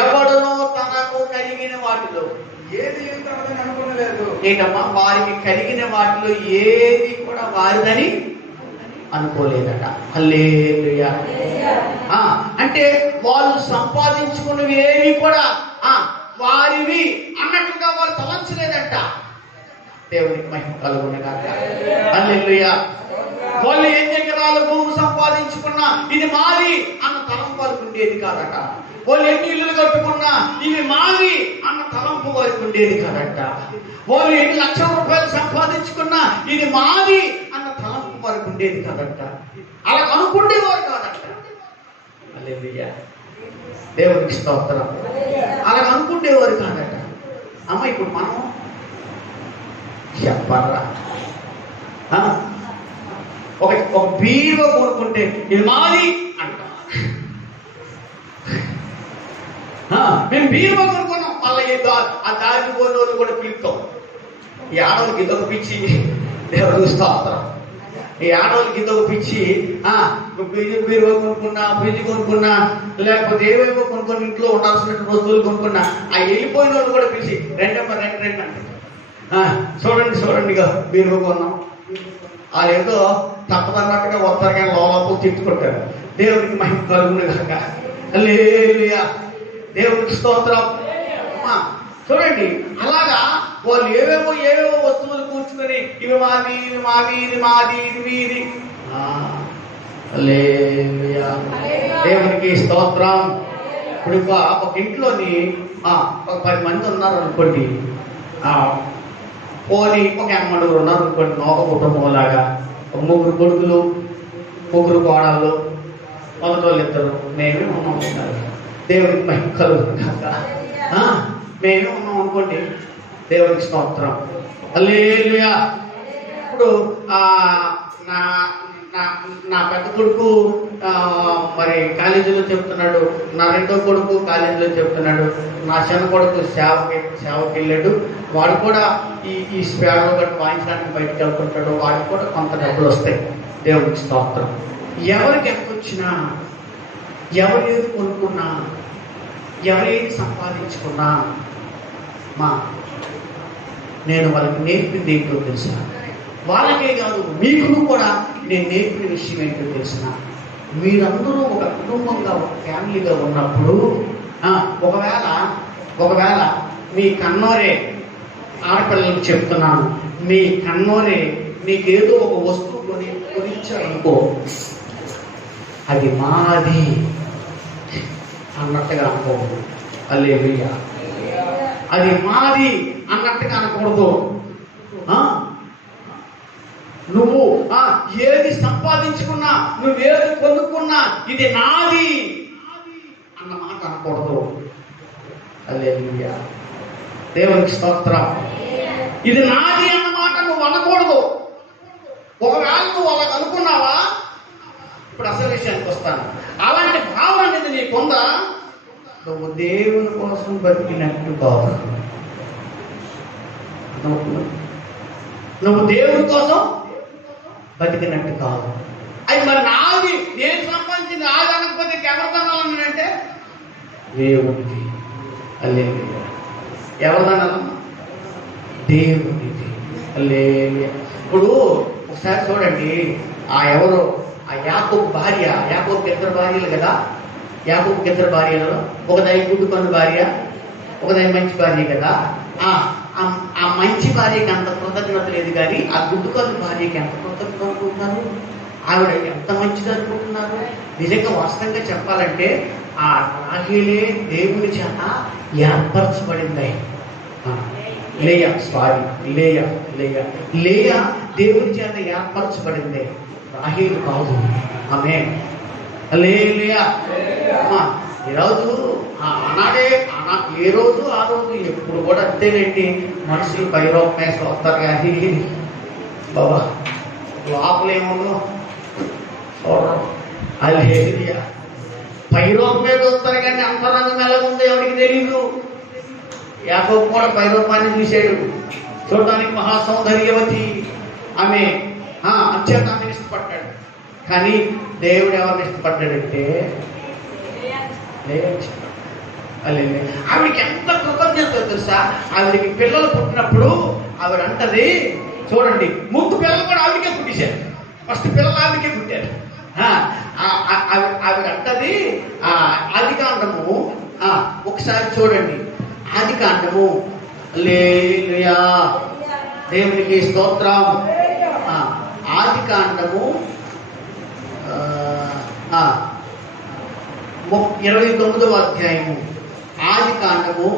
ఎవడనో తనకు కలిగిన వాటిలో ఏది తనదని అనుకునలేదు. ఏంటమ్మా? వారికి కలిగిన వాటిలో ఏది కూడా వారిదని అనుకోలేదట. హల్లెలూయా. అంటే వాళ్ళు సంపాదించుకున్నవి ఏవి కూడా వారివి అన్నట్టుగా వారు తలంచలేదంట. దేవునికి మహిమ కలుగునుగాక. హల్లెలూయా. వాళ్ళు ఎన్ని ఎకరాలు భూమి సంపాదించుకున్నా ఇది మాది అన్న తలంపు వారికి ఉండేది కాదట. వాళ్ళు ఎన్ని ఇల్లులు కట్టుకున్నా ఇవి మావి అన్న తలంపు వారికి ఉండేది కాదట. వాళ్ళు ఎన్ని లక్షల రూపాయలు సంపాదించుకున్నా ఇది మాది అన్న తలంపు వారికి ఉండేది కాదట. అలా అనుకుండేవారు కాదట. హల్లెలూయా. దేవునికి స్తోత్రం. అలా అనుకుండేవారు కాదట. అమ్మ ఇప్పుడు మనం చెప్పరా ఒక బీరువా కొనుక్కుంటే ఇది మాది అంటాం. మేము బీరువా కొనుక్కున్నాం, మళ్ళీ ఆ దారికి పోయిన వాళ్ళు కూడా పిలుస్తాం. ఈ ఆడవాళ్ళకి ఇదొక పిచ్చి. దేవుడు స్తోత్రం. ఈ ఆడవాళ్ళకి ఇదొక పిచ్చి. బీరువా కొనుక్కున్నా, ఫ్రిడ్జ్ కొనుక్కున్నా, లేకపోతే ఏవేవో కొనుక్కొని ఇంట్లో ఉండాల్సిన వస్తువులు కొనుక్కున్నా ఆ వెళ్ళిపోయిన వాళ్ళు కూడా పిలిచి రెండమ్మ రెండు అంటే చూడండి బీరువా కొన్నాం. ఏదో తప్పదన్నట్టుగా వస్తారు కానీ లోపల తిట్టుకుంటారు. దేవుడికి మహిమ కలుగునుగాక. హల్లెలూయా. దేవుడికి స్తోత్రం. చూడండి అలాగా వాళ్ళు ఏవేవో వస్తువులు కూర్చుకొని ఇవి మాది ఇది మాది ఇది మీది. హల్లెలూయా. దేవునికి స్తోత్రం. ఇప్పుడు ఒక ఇంట్లోని ఒక 10 మంది ఉన్నారు అనుకోండి. పోనీ ఒక అమ్మడుగురు ఉన్నారు అనుకోండి. నోక కుటుంబం లాగా 3 కొడుకులు 3 కోడళ్ళు, మొదటోళ్ళు 2, మేమే ఉన్నాం. దేవుడికి మహిమ కలుగునుగాక. మేమే ఉన్నాం అనుకోండి. దేవుడికి స్తోత్రం. హల్లెలూయా. ఇప్పుడు నా పెద్ద కొడుకు మరి కాలేజీలో చెప్తున్నాడు, నా రెండో కొడుకు కాలేజీలో చెప్తున్నాడు, నా చిన్న కొడుకు సేవకి వెళ్ళాడు. వాడు కూడా ఈ స్పేడలో గట్టు వాయించడానికి బయటకు వెళ్తుంటాడు. వాడికి కూడా కొంత డబ్బులు వస్తాయి. దేవుడికి స్తోత్రం. ఎవరికి ఎంత వచ్చినా, ఎవరేది కొనుక్కున్నా, ఎవరేది సంపాదించుకున్నా నేను వాళ్ళకి నేర్పింది ఏంటో తెలిసిన, వాళ్ళకే కాదు మీకును కూడా నేను నేర్పిన విషయం ఏంటో తెలిసిన, మీరందరూ ఒక కుటుంబంగా ఒక ఫ్యామిలీగా ఉన్నప్పుడు ఒకవేళ మీ కన్నోరే, ఆడపిల్లలకు చెప్తున్నాను, మీ కన్నోరే మీకేదో ఒక వస్తువు కొనిచ్చారనుకో, అది మాది అన్నట్టుగా అనుకోకూడదు. హల్లెలూయా. అది మాది అన్నట్టుగా అనకూడదు. నువ్వు ఏది సంపాదించుకున్నా, నువ్వేది కొనుక్కున్నా ఇది నాది అన్న మాట అనకూడదు. హల్లెలూయా. దేవునికి స్తోత్రం. ఇది నాది అన్నమాట నువ్వు అనకూడదు. ఒకవేళ నువ్వు అలాగ అనుకున్నావా, ఇప్పుడు అసలు విషయానికి వస్తాను, అలాంటి భావన అనేది నీకుందా, నువ్వు దేవుని కోసం బతికినట్టు కాదు. నువ్వు దేవుని కోసం బతికినట్టు కాదు. అది మరి నాది, నేను సంపాదించింది నాది అనకపోతే ఎవరిదనాలంటే దేవుడిది. హల్లెలూయా. ఎవరిదనాలమ్మా? దేవుడిది. హల్లెలూయా. ఇప్పుడు ఒకసారి చూడండి, ఎవరు యాకోబు భార్య, యాకోబుకి 2 భార్యలు కదా. యాకోబుకి 2 భార్యలు, ఒక దైవకుడి భార్య, ఒకదాని మంచి భార్య కదా, ఆ మంచి భార్యకి అంత కృతజ్ఞత లేదు, కానీ ఆ గుడ్డుకాలు భార్యకి ఎంత కృతజ్ఞత అనుకుంటున్నారు, ఆవిడ ఎంత మంచిది అనుకుంటున్నారు. నిజంగా వాస్తవంగా చెప్పాలంటే ఆ రాహేలే దేవుని చేత ఏర్పరచబడింది. లేయా దేవుని చేత ఏర్పరచబడింది, రాహేలు కాదు. ఆమె హల్లెలూయా. ఈరోజు ఆనాడే ఏ రోజు ఆ రోజు ఎప్పుడు కూడా అంతేనండి. మనుషులు పైరూపమేసి వస్తారు కానీ బాబా లోపలేమో చూడరు. హల్లెలూయా. పైరూపమే చూస్తారు కానీ అంతరంగం ఎలా ఉందో ఎవరికి తెలియదు. యాకోబు కూడా పైరూపాన్ని చూశాడు, చూడడానికి మహాసౌందర్యవతి ఆమె, అంచేత ఆమెను ఇష్టపడ్డాడు. కానీ దేవుడు ఎవరిని ఇష్టపడ్డాడంటే ఆవిడకి ఎంత కృతజ్ఞత తెలుసా. ఆవిడకి పిల్లలు పుట్టినప్పుడు ఆవిడ అంటది, చూడండి, ముందు పిల్లలు కూడా ఆవిడకే పుట్టేశారు. ఫస్ట్ పిల్లలు ఆవిడకే పుట్టారు. ఆవిడ అంటది, ఆదికాండము ఒకసారి చూడండి, ఆదికాండము, హల్లెలూయా, దేవునికి స్తోత్రం. ఆదికాండము 29వ అధ్యాయము, ఆదికాండము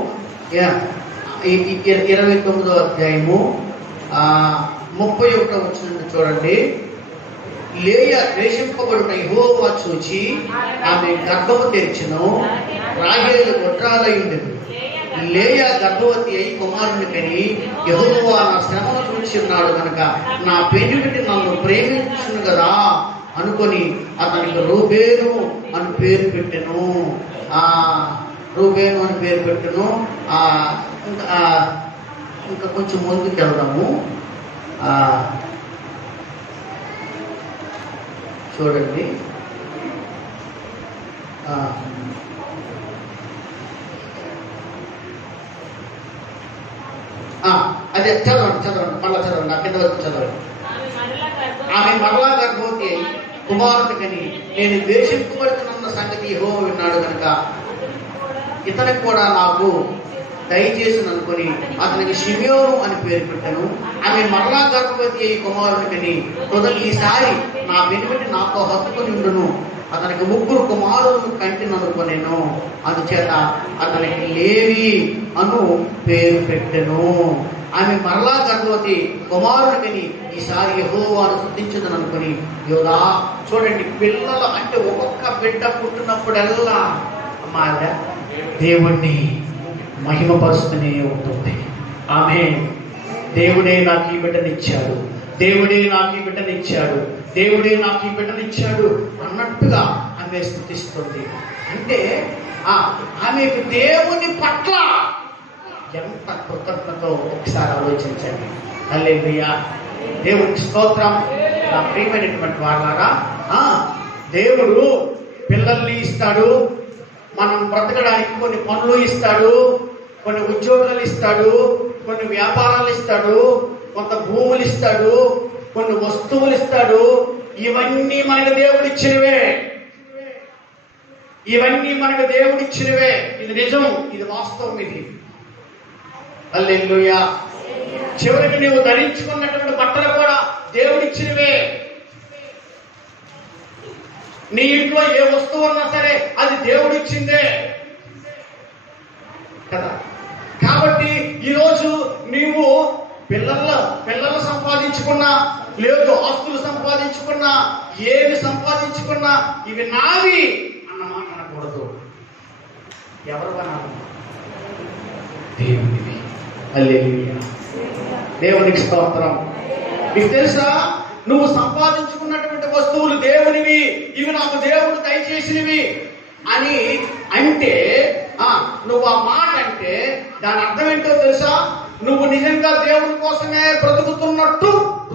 29వ అధ్యాయము 31వ వచనం చూడండి. లేయా ద్వేషింపబడుట యెహోవా చూచి ఆమె గర్భము తెరిచెను, రాహేలు గొడ్రాలై ఉండెను. లేయా గర్భవతి అయి కుమారుని కని, యెహోవా నా శ్రమను చూచి ఉన్నాడు కనుక నా పెనిమిటి నన్ను ప్రేమించును కదా అనుకొని అతనికి రూబేను అని పేరు పెట్టెను. రూబేను అని పేరు పెట్టెను. ఇంకా కొంచెం ముందుకు వెళ్దాము. చూడండి, అదే చదవండి, మళ్ళా చదవండి, నా కింద వరకు చదవండి. ఆమె మరలా గర్భవతి అయి కుమారుని కని, నేను ద్వేషింపబడుతున్న సంగతి యెహోవా విన్నాడు కనుక ఇతనికి కూడా నాకు దయచేసి అనుకొని అతనికి షిమ్యోను అని పేరు పెట్టాను. ఆమె మరలా గర్భవతి అయి కుమారుని కని, ఈసారి నా వెనుకటి నాతో హత్తుకొని ఉండును, అతనికి 3 కుమారులను కంటిని అనుకొనేను, అందుచేత అతనికి లేవి అను పేరు పెట్టెను. ఆమె మరలా గర్భవతి కుమారుడిని, ఈసారి యెహోవాను స్తుతించదని అనుకుని యోదా. చూడండి, పిల్లలు అంటే ఒక్కొక్క బిడ్డ పుట్టినప్పుడల్లా అమ్మాయ దేవుణ్ణి మహిమపరుస్తూనే ఉంటుంది. ఆమె దేవుడే నాకు ఈ బిడ్డనిచ్చాడు, దేవుడే నాకు ఈ బిడ్డనిచ్చాడు, దేవుడే నాకు ఈ బిడ్డనిచ్చాడు అన్నట్టుగా ఆమె స్తుతిస్తుంది. అంటే ఆమెకు దేవుని పట్ల ఎంత కృతజ్ఞతో ఒకసారి ఆలోచించండి. హల్లెలూయా, దేవునికి స్తోత్రం. నా ప్రియమైనటువంటి వాళ్ళారా, దేవుడు పిల్లల్ని ఇస్తాడు, మనం బ్రతకడానికి కొన్ని పనులు ఇస్తాడు, కొన్ని ఉద్యోగాలు ఇస్తాడు, కొన్ని వ్యాపారాలు ఇస్తాడు, కొంత భూములు ఇస్తాడు, కొన్ని వస్తువులు ఇస్తాడు. ఇవన్నీ మనకు దేవుడిచ్చినవే, ఇవన్నీ మనకు దేవుడిచ్చినవే. ఇది నిజం, ఇది వాస్తవం, ఇది. హల్లెలూయా. చివరికి నీవు ధరించుకున్నటువంటి బట్టలు కూడా దేవుడిచ్చినవే. నీ ఇంట్లో ఏ వస్తువు ఉన్నా సరే అది దేవుడిచ్చిందే కదా. కాబట్టి ఈరోజు నీవు పిల్లలు సంపాదించుకున్నా, లేదు ఆస్తులు సంపాదించుకున్నా, ఏవి సంపాదించుకున్నా ఇవి నావి అన్న మాట అనకూడదు. ఎవరు అనాలి? దేవుడివి. హల్లెలూయా, దేవునికి స్తోత్రం. మీకు తెలుసా, నువ్వు సంపాదించుకున్నటువంటి వస్తువులు దేవునివి, ఇవి నాకు దేవుడు దయచేసినవి అని అంటే, నువ్వు ఆ మాట అంటే దాని అర్థం ఏంటో తెలుసా? నువ్వు నిజంగా దేవుడి కోసమే బ్రతుకుతున్నట్టు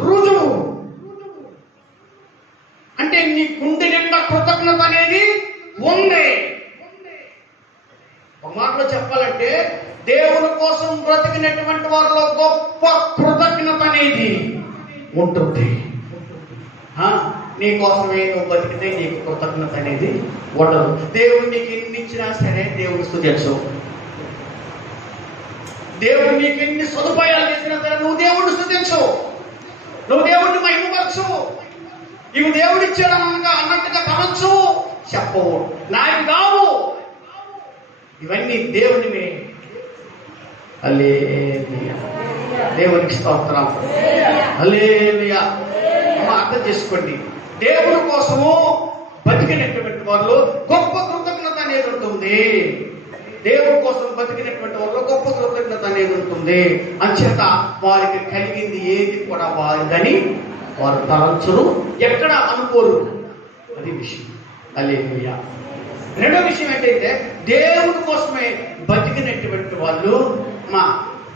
రుజువు. అంటే నీ గుండె నిండా కృతజ్ఞత అనేది ఉంది. ఒక మాటలో చెప్పాలంటే, దేవుని కోసం బ్రతికినటువంటి వారిలో గొప్ప కృతజ్ఞత అనేది ఉంటుంది. నీ కోసమే నువ్వు బతికితే నీకు కృతజ్ఞత అనేది ఉండదు. దేవుడు నీకు ఎన్ని ఇచ్చినా సరే దేవుడు స్తుతించు. దేవుడు నీకు ఎన్ని సదుపాయాలు చేసినా సరే నువ్వు దేవుడిని స్తుతించు, నువ్వు దేవుడిని మహిమపరచు, ఇవి దేవుడిచ్చాడనగా అన్నట్టుగా తనొచ్చు చెప్పవు, నావి కావు, ఇవన్నీ దేవునివే. హల్లెలూయా, దేవునికి స్తోత్రం. హల్లెలూయా. అర్థం చేసుకోండి, దేవుని కోసము బతికినటువంటి వారిలో గొప్ప కృతజ్ఞత అనేది ఉంటుంది. దేవుని కోసం బతికినటువంటి వారిలో గొప్ప కృతజ్ఞత అనేది ఉంటుంది. అంచేత వారికి కలిగింది ఏది కూడా వారిదని వారు తలంచరు, ఎక్కడ అనుకోరు. అది విషయం. హల్లెలూయా. రెండో విషయం ఏంటంటే దేవుడి కోసమే బతికినటువంటి వాళ్ళు మా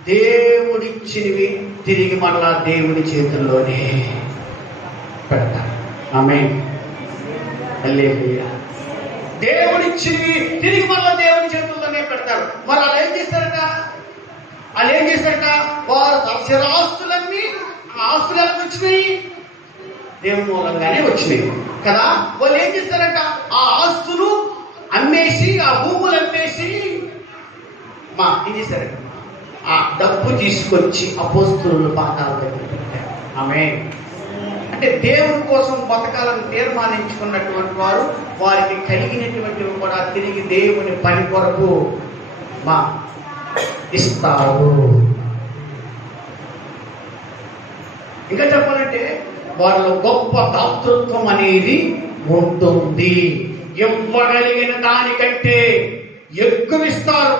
దేవుడిచ్చినవి తిరిగి మళ్ళా దేవుడి చేతుల్లోనే పెడతారు. ఆమేన్. హల్లెలూయా. దేవుడిచ్చినవి తిరిగి మళ్ళా దేవుడి చేతుల్లోనే పెడతారు. మరి వాళ్ళు ఏం చేస్తారట? వారు అక్షరాస్తులన్నీ ఆస్తులు ఎలా వచ్చినాయి? దేవుని మూలంగానే వచ్చినాయి కదా. వాళ్ళు ఏం చేస్తారట? ఆ ఆస్తులు అమ్మేసి, ఆ భూములు అమ్మేసి ఏం చేశారట? ఆ డబ్బు తీసుకొచ్చి అపోస్తలుల పాదాల దగ్గర పెట్టారు. ఆమేన్. అంటే దేవుని కోసం బతకాలని తీర్మానించుకున్నటువంటి వారు వారికి కలిగినటువంటివి కూడా తిరిగి దేవుని పని కొరకు ఇస్తారు. ఇంకా చెప్పాలంటే వారిలో గొప్ప దాతృత్వం అనేది ఉంటుంది. ఇవ్వగలిగిన దానికంటే ఎక్కువ ఇస్తారు.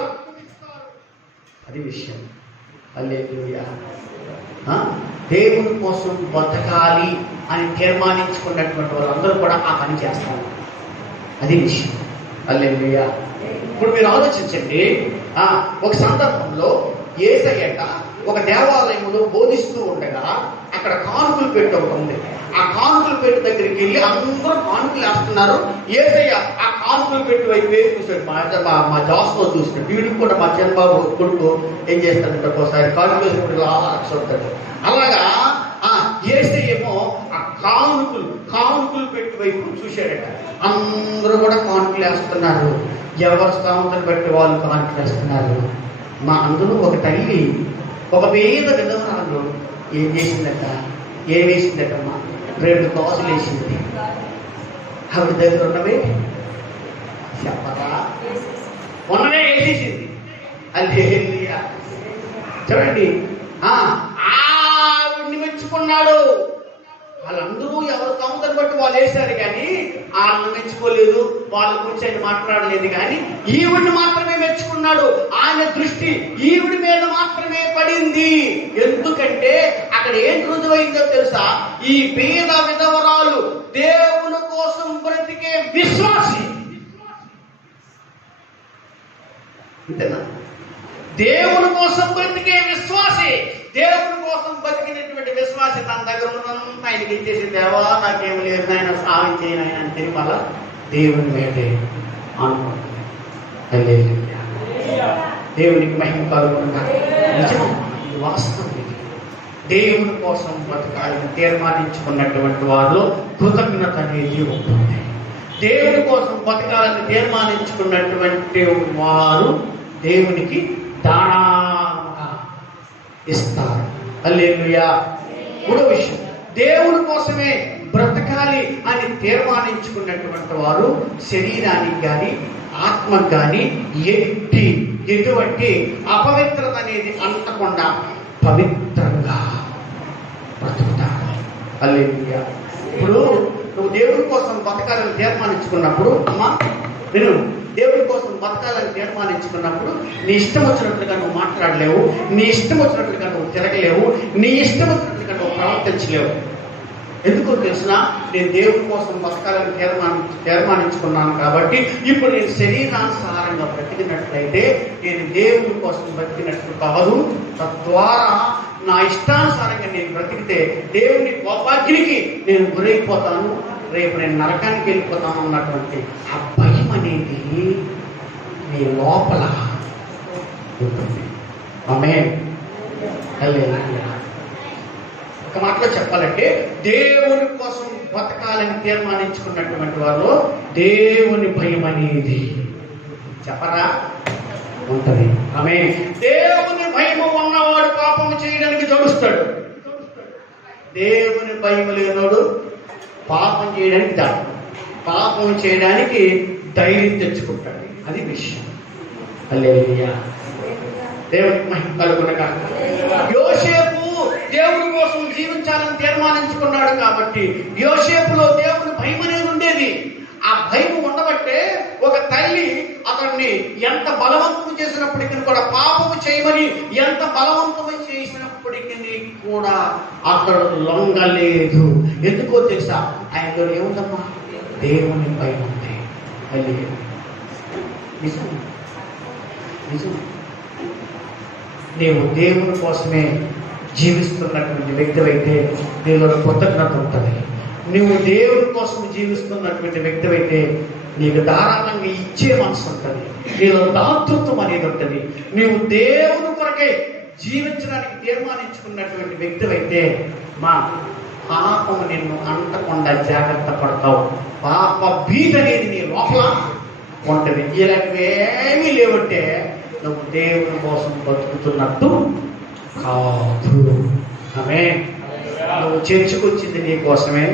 అది విషయం. హల్లెలూయా. దేవుని కోసం బతకాలి అని తీర్మానించుకున్నటువంటి వాళ్ళందరూ కూడా ఆ పని చేస్తారు. అది విషయం. హల్లెలూయా. ఇప్పుడు మీరు ఆలోచించండి, ఒక సందర్భంలో యేసయ్యట ఒక దేవాలయంలో బోధిస్తూ ఉండగా అక్కడ కానుకలు పెట్టి ఒకటి ఉంది. ఆ కానుకలు పెట్టి దగ్గరికి వెళ్ళి అందరూ కానుకలు వేస్తున్నారు. యేసయ్య ఆ కానుకలు పెట్టి వైపు చూసాడు. మా జాస్లో చూసినాడు. వీడికి కూడా మా చంద్రబాబు కొడుకు ఏం చేస్తాడంటే ఒకసారి కానుకలు వేసినప్పుడు ఆలోచిస్తాడు. అలాగా యేసయ్య ఏమో ఆ కానుకలు పెట్టి వైపు చూశాడట. అందరూ కూడా కానుకలు వేస్తున్నారు. ఎవరు స్థామతను బట్టి వాళ్ళు కానుకలు వేస్తున్నారు. అందులో ఒక తల్లి ఒక పేద విధవరాలు ఏం వేసిందటమ్మా? 2 కాసులు వేసింది. ఆవిడ దగ్గర ఉన్నవే చెప్పరా? ఉన్నవే వేసేసింది. హల్లెలూయా. చూడండి, ఆవిడ్ని మెచ్చుకున్నాడు. వాళ్ళందరూ ఎవరు స్థామతను బట్టి వాళ్ళు వేశారు, కానీ వాళ్ళని మెచ్చుకోలేదు, వాళ్ళ గురించి ఆయన మాట్లాడలేదు. కానీ ఈవిడిని మాత్రమే మెచ్చుకున్నాడు. ఆయన దృష్టి ఈవిడి మీద మాత్రమే పడింది. ఎందుకంటే అక్కడ ఏం రుజువైందో తెలుసా? ఈ పేద విధవరాలు దేవుని కోసం బ్రతికే విశ్వాసి. అంతేనా? దేవుని కోసం బ్రతికే విశ్వాసి, దేవుని కోసం బతికినటువంటి విశ్వాసి తన దగ్గర ఉన్నదంతా ఆయనకి ఇచ్చేసి, దేవా నాకేం లేదు ఆయన సాయం చేయను ఆయన అని తిరిగి మళ్ళా దేవుని మీదే అనుకుంటుంది. దేవునికి మహిమ కలుగునుగా. నిజం, ఇది వాస్తవం. దేవుని కోసం బతకాలని తీర్మానించుకున్నటువంటి వారిలో కృతజ్ఞత అనేది ఉంటుంది. దేవుని కోసం బతకాలని తీర్మానించుకున్నటువంటి వారు దేవునికి దానంగా ఇస్తారు. హల్లెలూయా. మూడో విషయం, దేవుని కోసమే బ్రతకాలి అని తీర్మానించుకున్నటువంటి వారు శరీరానికి కానీ ఆత్మకు కానీ ఎటువంటి అపవిత్రత అనేది అంటకుండా పవిత్రంగా బ్రతుకుతారు. హల్లెలూయా. ఇప్పుడు నువ్వు దేవుని కోసం బతకాలని తీర్మానించుకున్నప్పుడు నేను దేవుడి కోసం బతకాలని తీర్మానించుకున్నప్పుడు నీ ఇష్టం వచ్చినట్లుగా నువ్వు మాట్లాడలేవు, నీ ఇష్టం వచ్చినట్లుగా నువ్వు తిరగలేవు, నీ ఇష్టం వచ్చినట్లుగా నువ్వు ప్రవర్తించలేవు. ఎందుకో తెలిసిన, నేను దేవుడి కోసం బతకాలని తీర్మానించుకున్నాను కాబట్టి ఇప్పుడు నేను శరీరానుసారంగా బ్రతికినట్లయితే నేను దేవుడి కోసం బ్రతికినట్లు కాదు. తద్వారా నా ఇష్టానుసారంగా నేను బ్రతికితే దేవుని కోపాగ్నికి నేను గురైపోతాను, రేపు నేను నరకానికి వెళ్ళిపోతాను అన్నటువంటి ఆ భయం అనేది నీ లోపల ఉంటుంది. ఆమేన్. హల్లెలూయా. ఒక మాటలో చెప్పాలంటే దేవుని కోసం బతకాలని తీర్మానించుకున్నటువంటి వారు దేవుని భయం అనేది చెప్పరా? ఉంటుంది. ఆమె దేవుని భయము ఉన్నవాడు పాపము చేయడానికి జడుస్తాడు. దేవుని భయము లేనోడు పాపం చేయడానికి పాపం చేయడానికి ధైర్యం తెచ్చుకుంటాడు. అది విషయం. హల్లెలూయా. దేవునికి మహిమ కలుగునగా. యోసేపు దేవుని కోసం జీవించాలని తీర్మానించుకున్నాడు కాబట్టి యోసేపులో దేవుని భయం అనేది ఉండేది. ఆ భయం ఉండబట్టే ఒక తల్లి అతన్ని ఎంత బలవంతం చేసినప్పటికీ కూడా, పాపము చేయమని ఎంత బలవంతం చేసినప్పటికీ కూడా అతడు లొంగలేదు. ఎందుకో తెలుసా? ఆయనలో ఏముందమ్మా? దేవుని భయం ఉంది. మళ్ళీ నిజం నిజం. నీవు దేవుని కోసమే జీవిస్తున్నటువంటి వ్యక్తి అయితే నీలో కృతజ్ఞత ఉంటుంది. నువ్వు దేవుని కోసం జీవిస్తున్నటువంటి వ్యక్తి అయితే నీకు ధారాళంగా ఇచ్చే మనసు ఉంటుంది. నీలో దాతృత్వం అనేది ఉంటుంది. నీవు దేవుని కొరకే జీవించడానికి తీర్మానించుకున్నటువంటి వ్యక్తి అయితే మా పాపము నిన్ను అంటకుండా జాగ్రత్త పడతావు. పాప భీతి అనేది నీ లోపల ఉంటుంది. ఇలాంటివేమీ లేవంటే నువ్వు దేవుని కోసం బతుకుతున్నట్టు కాదు. ఆమె నువ్వు చర్చకు వచ్చింది నీ కోసమే,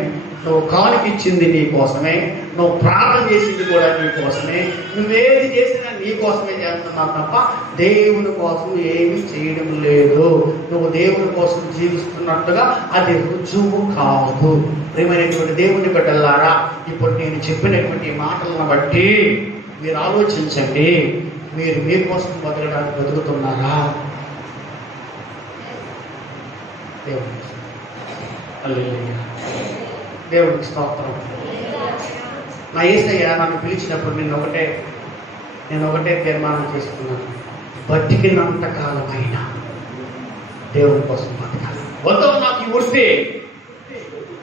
నువ్వు కానుకిచ్చింది నీ కోసమే, నువ్వు ప్రార్థన చేసింది కూడా నీ కోసమే, నువ్వేది చేసినా నీ కోసమే చేస్తున్నావు తప్ప దేవుని కోసం ఏమీ చేయడం లేదు. నువ్వు దేవుని కోసం జీవిస్తున్నట్టుగా అది రుజువు కాదు. ప్రియమైనటువంటి దేవుని బిడ్డలారా, ఇప్పుడు నేను చెప్పినటువంటి మాటలను బట్టి మీరు ఆలోచించండి. మీరు మీ కోసం బతకడానికి బతుకుతున్నారా? దేవుడికి స్తోత్రం. నా యేసయ్య నన్ను పిలిచినప్పుడు నేను ఒకటే తీర్మానం చేసుకున్నాను. బతికినంత కాలమైనా దేవుడి కోసం బతకాలి. వద్దు నాకు ఈ వృత్తి,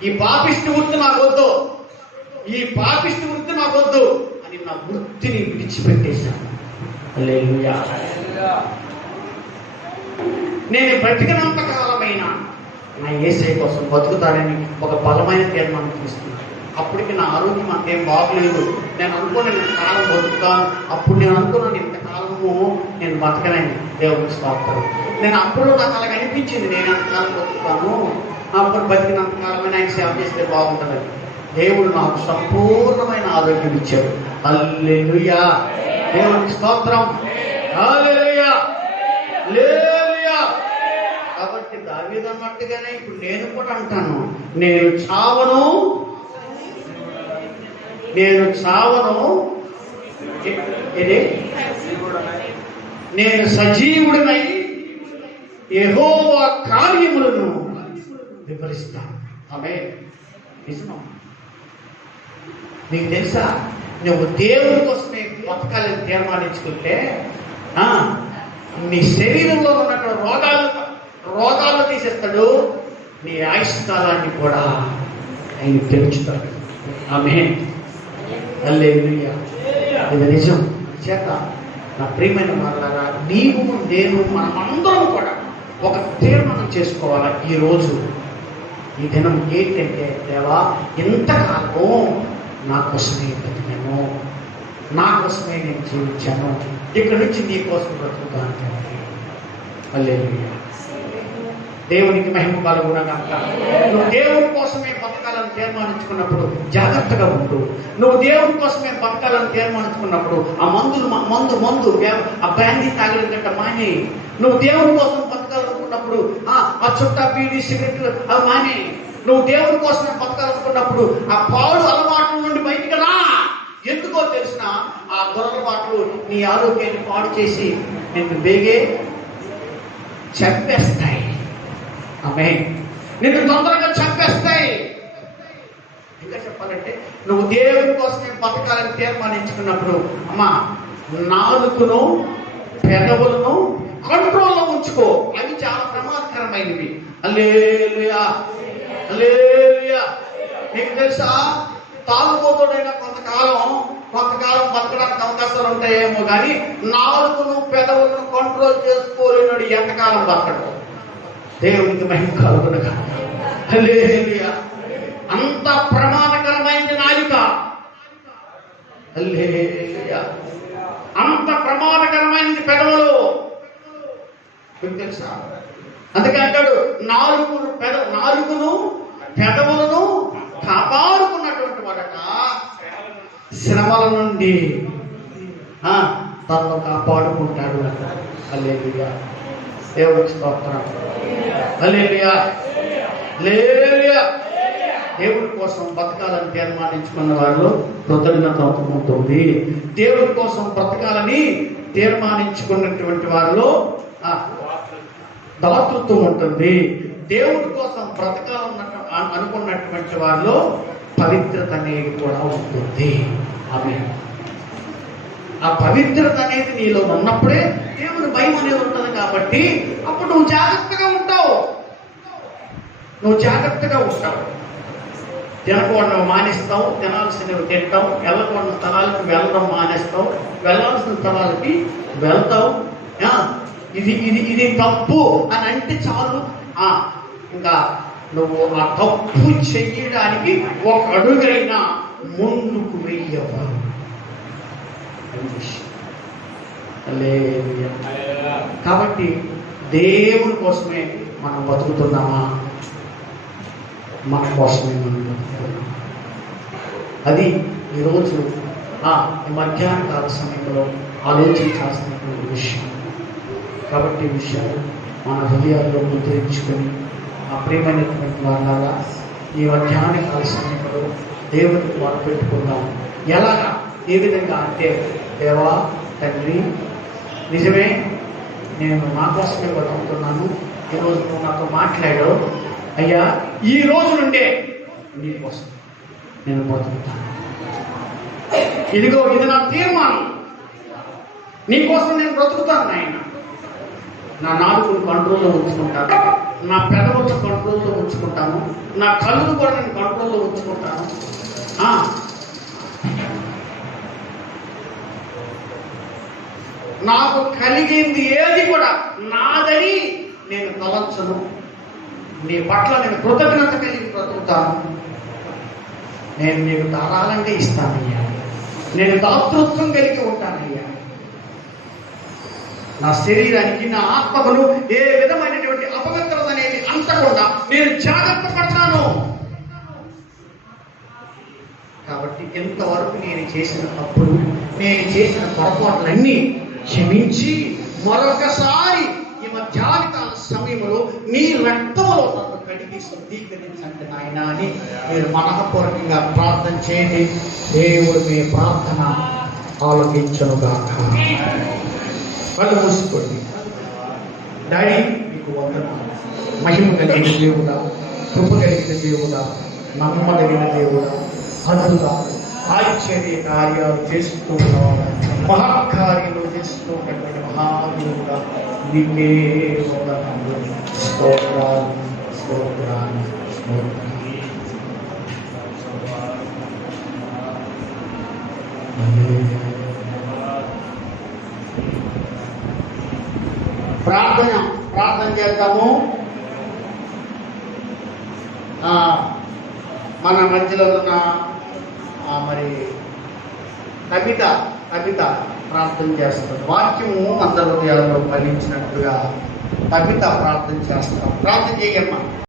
ఈ పాపిష్టి వృత్తి నాకు వద్దు, ఈ పాపిష్టి వృత్తి నాకు వద్దు అని నా వృత్తిని విడిచిపెట్టేశాను. హల్లెలూయా. నేను బ్రతికినంత కాలమైనా నా యేసయ్య కోసం బతుకుతానని ఒక బలమైన తీర్మానం తీసుకున్నాను. అప్పటికి నా ఆరోగ్యం అంతేం బాగలేదు. నేను అనుకున్నాను ఇంతకాలం బతుకుతాను. అప్పుడు నేను అనుకున్నాను ఇంతకాలము నేను బతకలేను. దేవుడికి స్తోత్రం. నేను అప్పుడు నాకు అలాగ అనిపించింది, నేను ఎంతకాలం బతుకుతాను, అప్పుడు బతికినంతకాలమైన ఆయన సేవ చేస్తే బాగుంటుందని. దేవుడు నాకు సంపూర్ణమైన ఆరోగ్యం ఇచ్చాడు. హల్లెలూయా. దేవుడికి స్తోత్రం. హల్లెలూయా. హల్లెలూయా. కాబట్టి దావీదు అన్నట్టుగానే ఇప్పుడు నేను కూడా అంటాను, నేను చావను ఇది నేను సజీవుడినై యెహోవా కార్యములను వివరిస్తాను. ఆమేన్. నిజం. నీకు తెలుసా, నువ్వు దేవుని కోసమే బతకాలని తీర్మానించుకుంటే నీ శరీరంలో ఉన్నటువంటి రోగాలు తీసేస్తాడు. నీ ఆయుష్ కాలాన్ని కూడా ఆయన పెంచుతాడు. ఆమేన్. హల్లెలూయా. ఇది నిజం. చేత నా ప్రియమైన వాళ్ళారా, నీవు నేను మనమందరం కూడా ఒక తీర్మానం చేసుకోవాలా. ఈరోజు ఈ దినం ఏంటంటే, దేవా ఇంతకాలం నా కోసమే బతికాను, నా కోసమే నేను జీవించాను, ఇక్కడి నుంచి నీ కోసం బ్రతుకుతాను. హల్లెలూయా. దేవునికి మహిమ కలుగునగా. నువ్వు దేవుని కోసమే బతకాలని తీర్మానించుకున్నప్పుడు జాగ్రత్తగా ఉండు. నువ్వు దేవుని కోసమే బతకాలని తీర్మానించుకున్నప్పుడు ఆ మందు ఆ బ్రాండీ తాగడం కంటే మానే. నువ్వు దేవుని కోసం బతకాలనుకున్నప్పుడు ఆ చుట్టా బీడీ సిగరెట్లు అవి మానే. నువ్వు దేవుని కోసమే బతకాలనుకున్నప్పుడు ఆ పాడు అలవాట్ల నుండి బయటికి రా. ఎందుకో తెలిసిన ఆ దురలవాట్లు నీ ఆరోగ్యాన్ని పాడు చేసి నిన్ను బేగే చంపేస్తాయి. ఆమేన్. నిన్ను తొందరగా చంపేస్తాయి. ఇంకా చెప్పాలంటే నువ్వు దేవుని కోసమే బతకాలని తీర్మానించుకున్నప్పుడు అమ్మా నాలుకను పెదవులను కంట్రోల్లో ఉంచుకో. అవి చాలా ప్రమాదకరమైనవి. హల్లెలూయా. హల్లెలూయా. నీకు తెలుసా, తాగుబోతుడైనా కొంతకాలం బతకడానికి అవకాశాలు ఉంటాయేమో కానీ నాలుకను పెదవులను కంట్రోల్ చేసుకోలేనాడు ఎంతకాలం బతకడు. దేవునికి మహిమ కలుగునగా. హల్లెలూయా. అంత ప్రమాదకరమైనది నాలుక. హల్లెలూయా. అంత ప్రమాదకరమైనది పెదవులు. మీకు తెలుసా? అందుకే అంటాడు నాలుగును పెదవులను కాపాడుకున్నటువంటి వాడట శ్రమల నుండి తనను కాపాడుకుంటాడు. హల్లెలూయా, దేవుడికి స్తోత్రం. హల్లెలూయా, హల్లెలూయా. దేవుడి కోసం బ్రతకాలని తీర్మానించుకున్న వారిలో కృతజ్ఞత ఉంటుంది. దేవుడి కోసం బ్రతకాలని తీర్మానించుకున్నటువంటి వారిలో దాతృత్వం ఉంటుంది. దేవుడి కోసం బ్రతకాలన్న అనుకున్నటువంటి వారిలో పవిత్రత అనేది కూడా ఉంటుంది. ఆమేన్. ఆ పవిత్రత అనేది నీలో ఉన్నప్పుడే దేవుని భయం అనేది ఉంటుంది. కాబట్టి అప్పుడు నువ్వు జాగ్రత్తగా ఉంటావు. తినకూడదు మానేస్తావు, తినాల్సినవి తింటావు, వెళ్ళకూడని స్థలాలకు వెళ్ళడం మానేస్తావు, వెళ్ళాల్సిన స్థలాలకి వెళ్తావు. ఇది తప్పు అని అంటే చాలు, ఇంకా నువ్వు ఆ తప్పు చెయ్యడానికి ఒక అడుగైనా ముందుకు వెయ్యవు. కాబట్టి దేవుని కోసమే మనం బతుకుతున్నామా? మన కోసమే మనం బతుకుతున్నాం. అది ఈరోజు ఈ మధ్యాహ్న కాల సమయంలో ఆలోచించాల్సినటువంటి విషయం. కాబట్టి ఈ విషయాలు మన హృదయాల్లో ముద్రించుకొని ఆ ప్రియమైనటువంటి వాళ్ళ ఈ మధ్యాహ్న కాల సమయంలో దేవుడికి వారు పెట్టుకుందాం. ఎలాగా? ఏ విధంగా అంటే, దేవా తండ్రి, నిజమే నేను నా కోసమే బతుకుతున్నాను. ఈరోజు నువ్వు నాతో మాట్లాడావు అయ్యా, ఈ రోజు నుండే నీ కోసం నేను బతుకుతాను. ఇదిగో ఇది నా తీర్మానం, నీ కోసం నేను బ్రతుకుతాను నాయన. నా నాలుగును కంట్రోల్లో ఉంచుకుంటాను, నా పెదవులను కంట్రోల్లో ఉంచుకుంటాను, నా కళ్ళను కూడా నేను కంట్రోల్లో ఉంచుకుంటాను. నాకు కలిగింది ఏది కూడా నాదని నేను తలంచను. నీ పట్ల నేను కృతజ్ఞత కలిగి బ్రతుకుతాను. నేను నీకు ధారాళంగా ఇస్తానయ్యా. నేను దాతృత్వం కలిగి ఉంటానయ్యా. నా శరీరానికి, నా ఆత్మకును ఏ విధమైనటువంటి అపవిత్రత అనేది అంటకుండా నేను జాగ్రత్త పడతాను. కాబట్టి ఎంతవరకు నేను చేసిన తప్పులు, నేను చేసిన పొరపాట్లన్నీ క్షమించి మరొకసారి ఈ మధ్యాహ్నకాల సమయంలో నీ రక్తంలో నన్ను కడిగి శుద్ధీకరించండి నాయన అని మీరు మనఃపూర్వకంగా ప్రార్థన చేయండి. దేవుడు మీ ప్రార్థన ఆలోచించనుగాక. కళ్ళు మూసుకోండి. డాడీ మీకు వందనాలు. మహిమ కలిగిన దేవుడా, కృప కలిగిన దేవుడా, నమ్మదగిన దేవుడా, అద్భుత ఆశ్చర్య కార్యాలు చేస్తూ ఉన్నవాడు, మహాకార్యాలు చేస్తూ ఉన్నటువంటి మహాదేవుడా, నీకే వందనాలు. స్తోత్రాలు, స్తోత్రాలు, స్తోత్రాలు. ప్రార్థన చేద్దాము. మన మధ్యలో ఉన్న మరి కవిత ప్రార్థన చేస్తాం. వాక్యము అందరి హృదయాల్లో ఫలించినట్టుగా కవిత ప్రార్థన చేస్తాం. ప్రార్థన చేయమ్మా.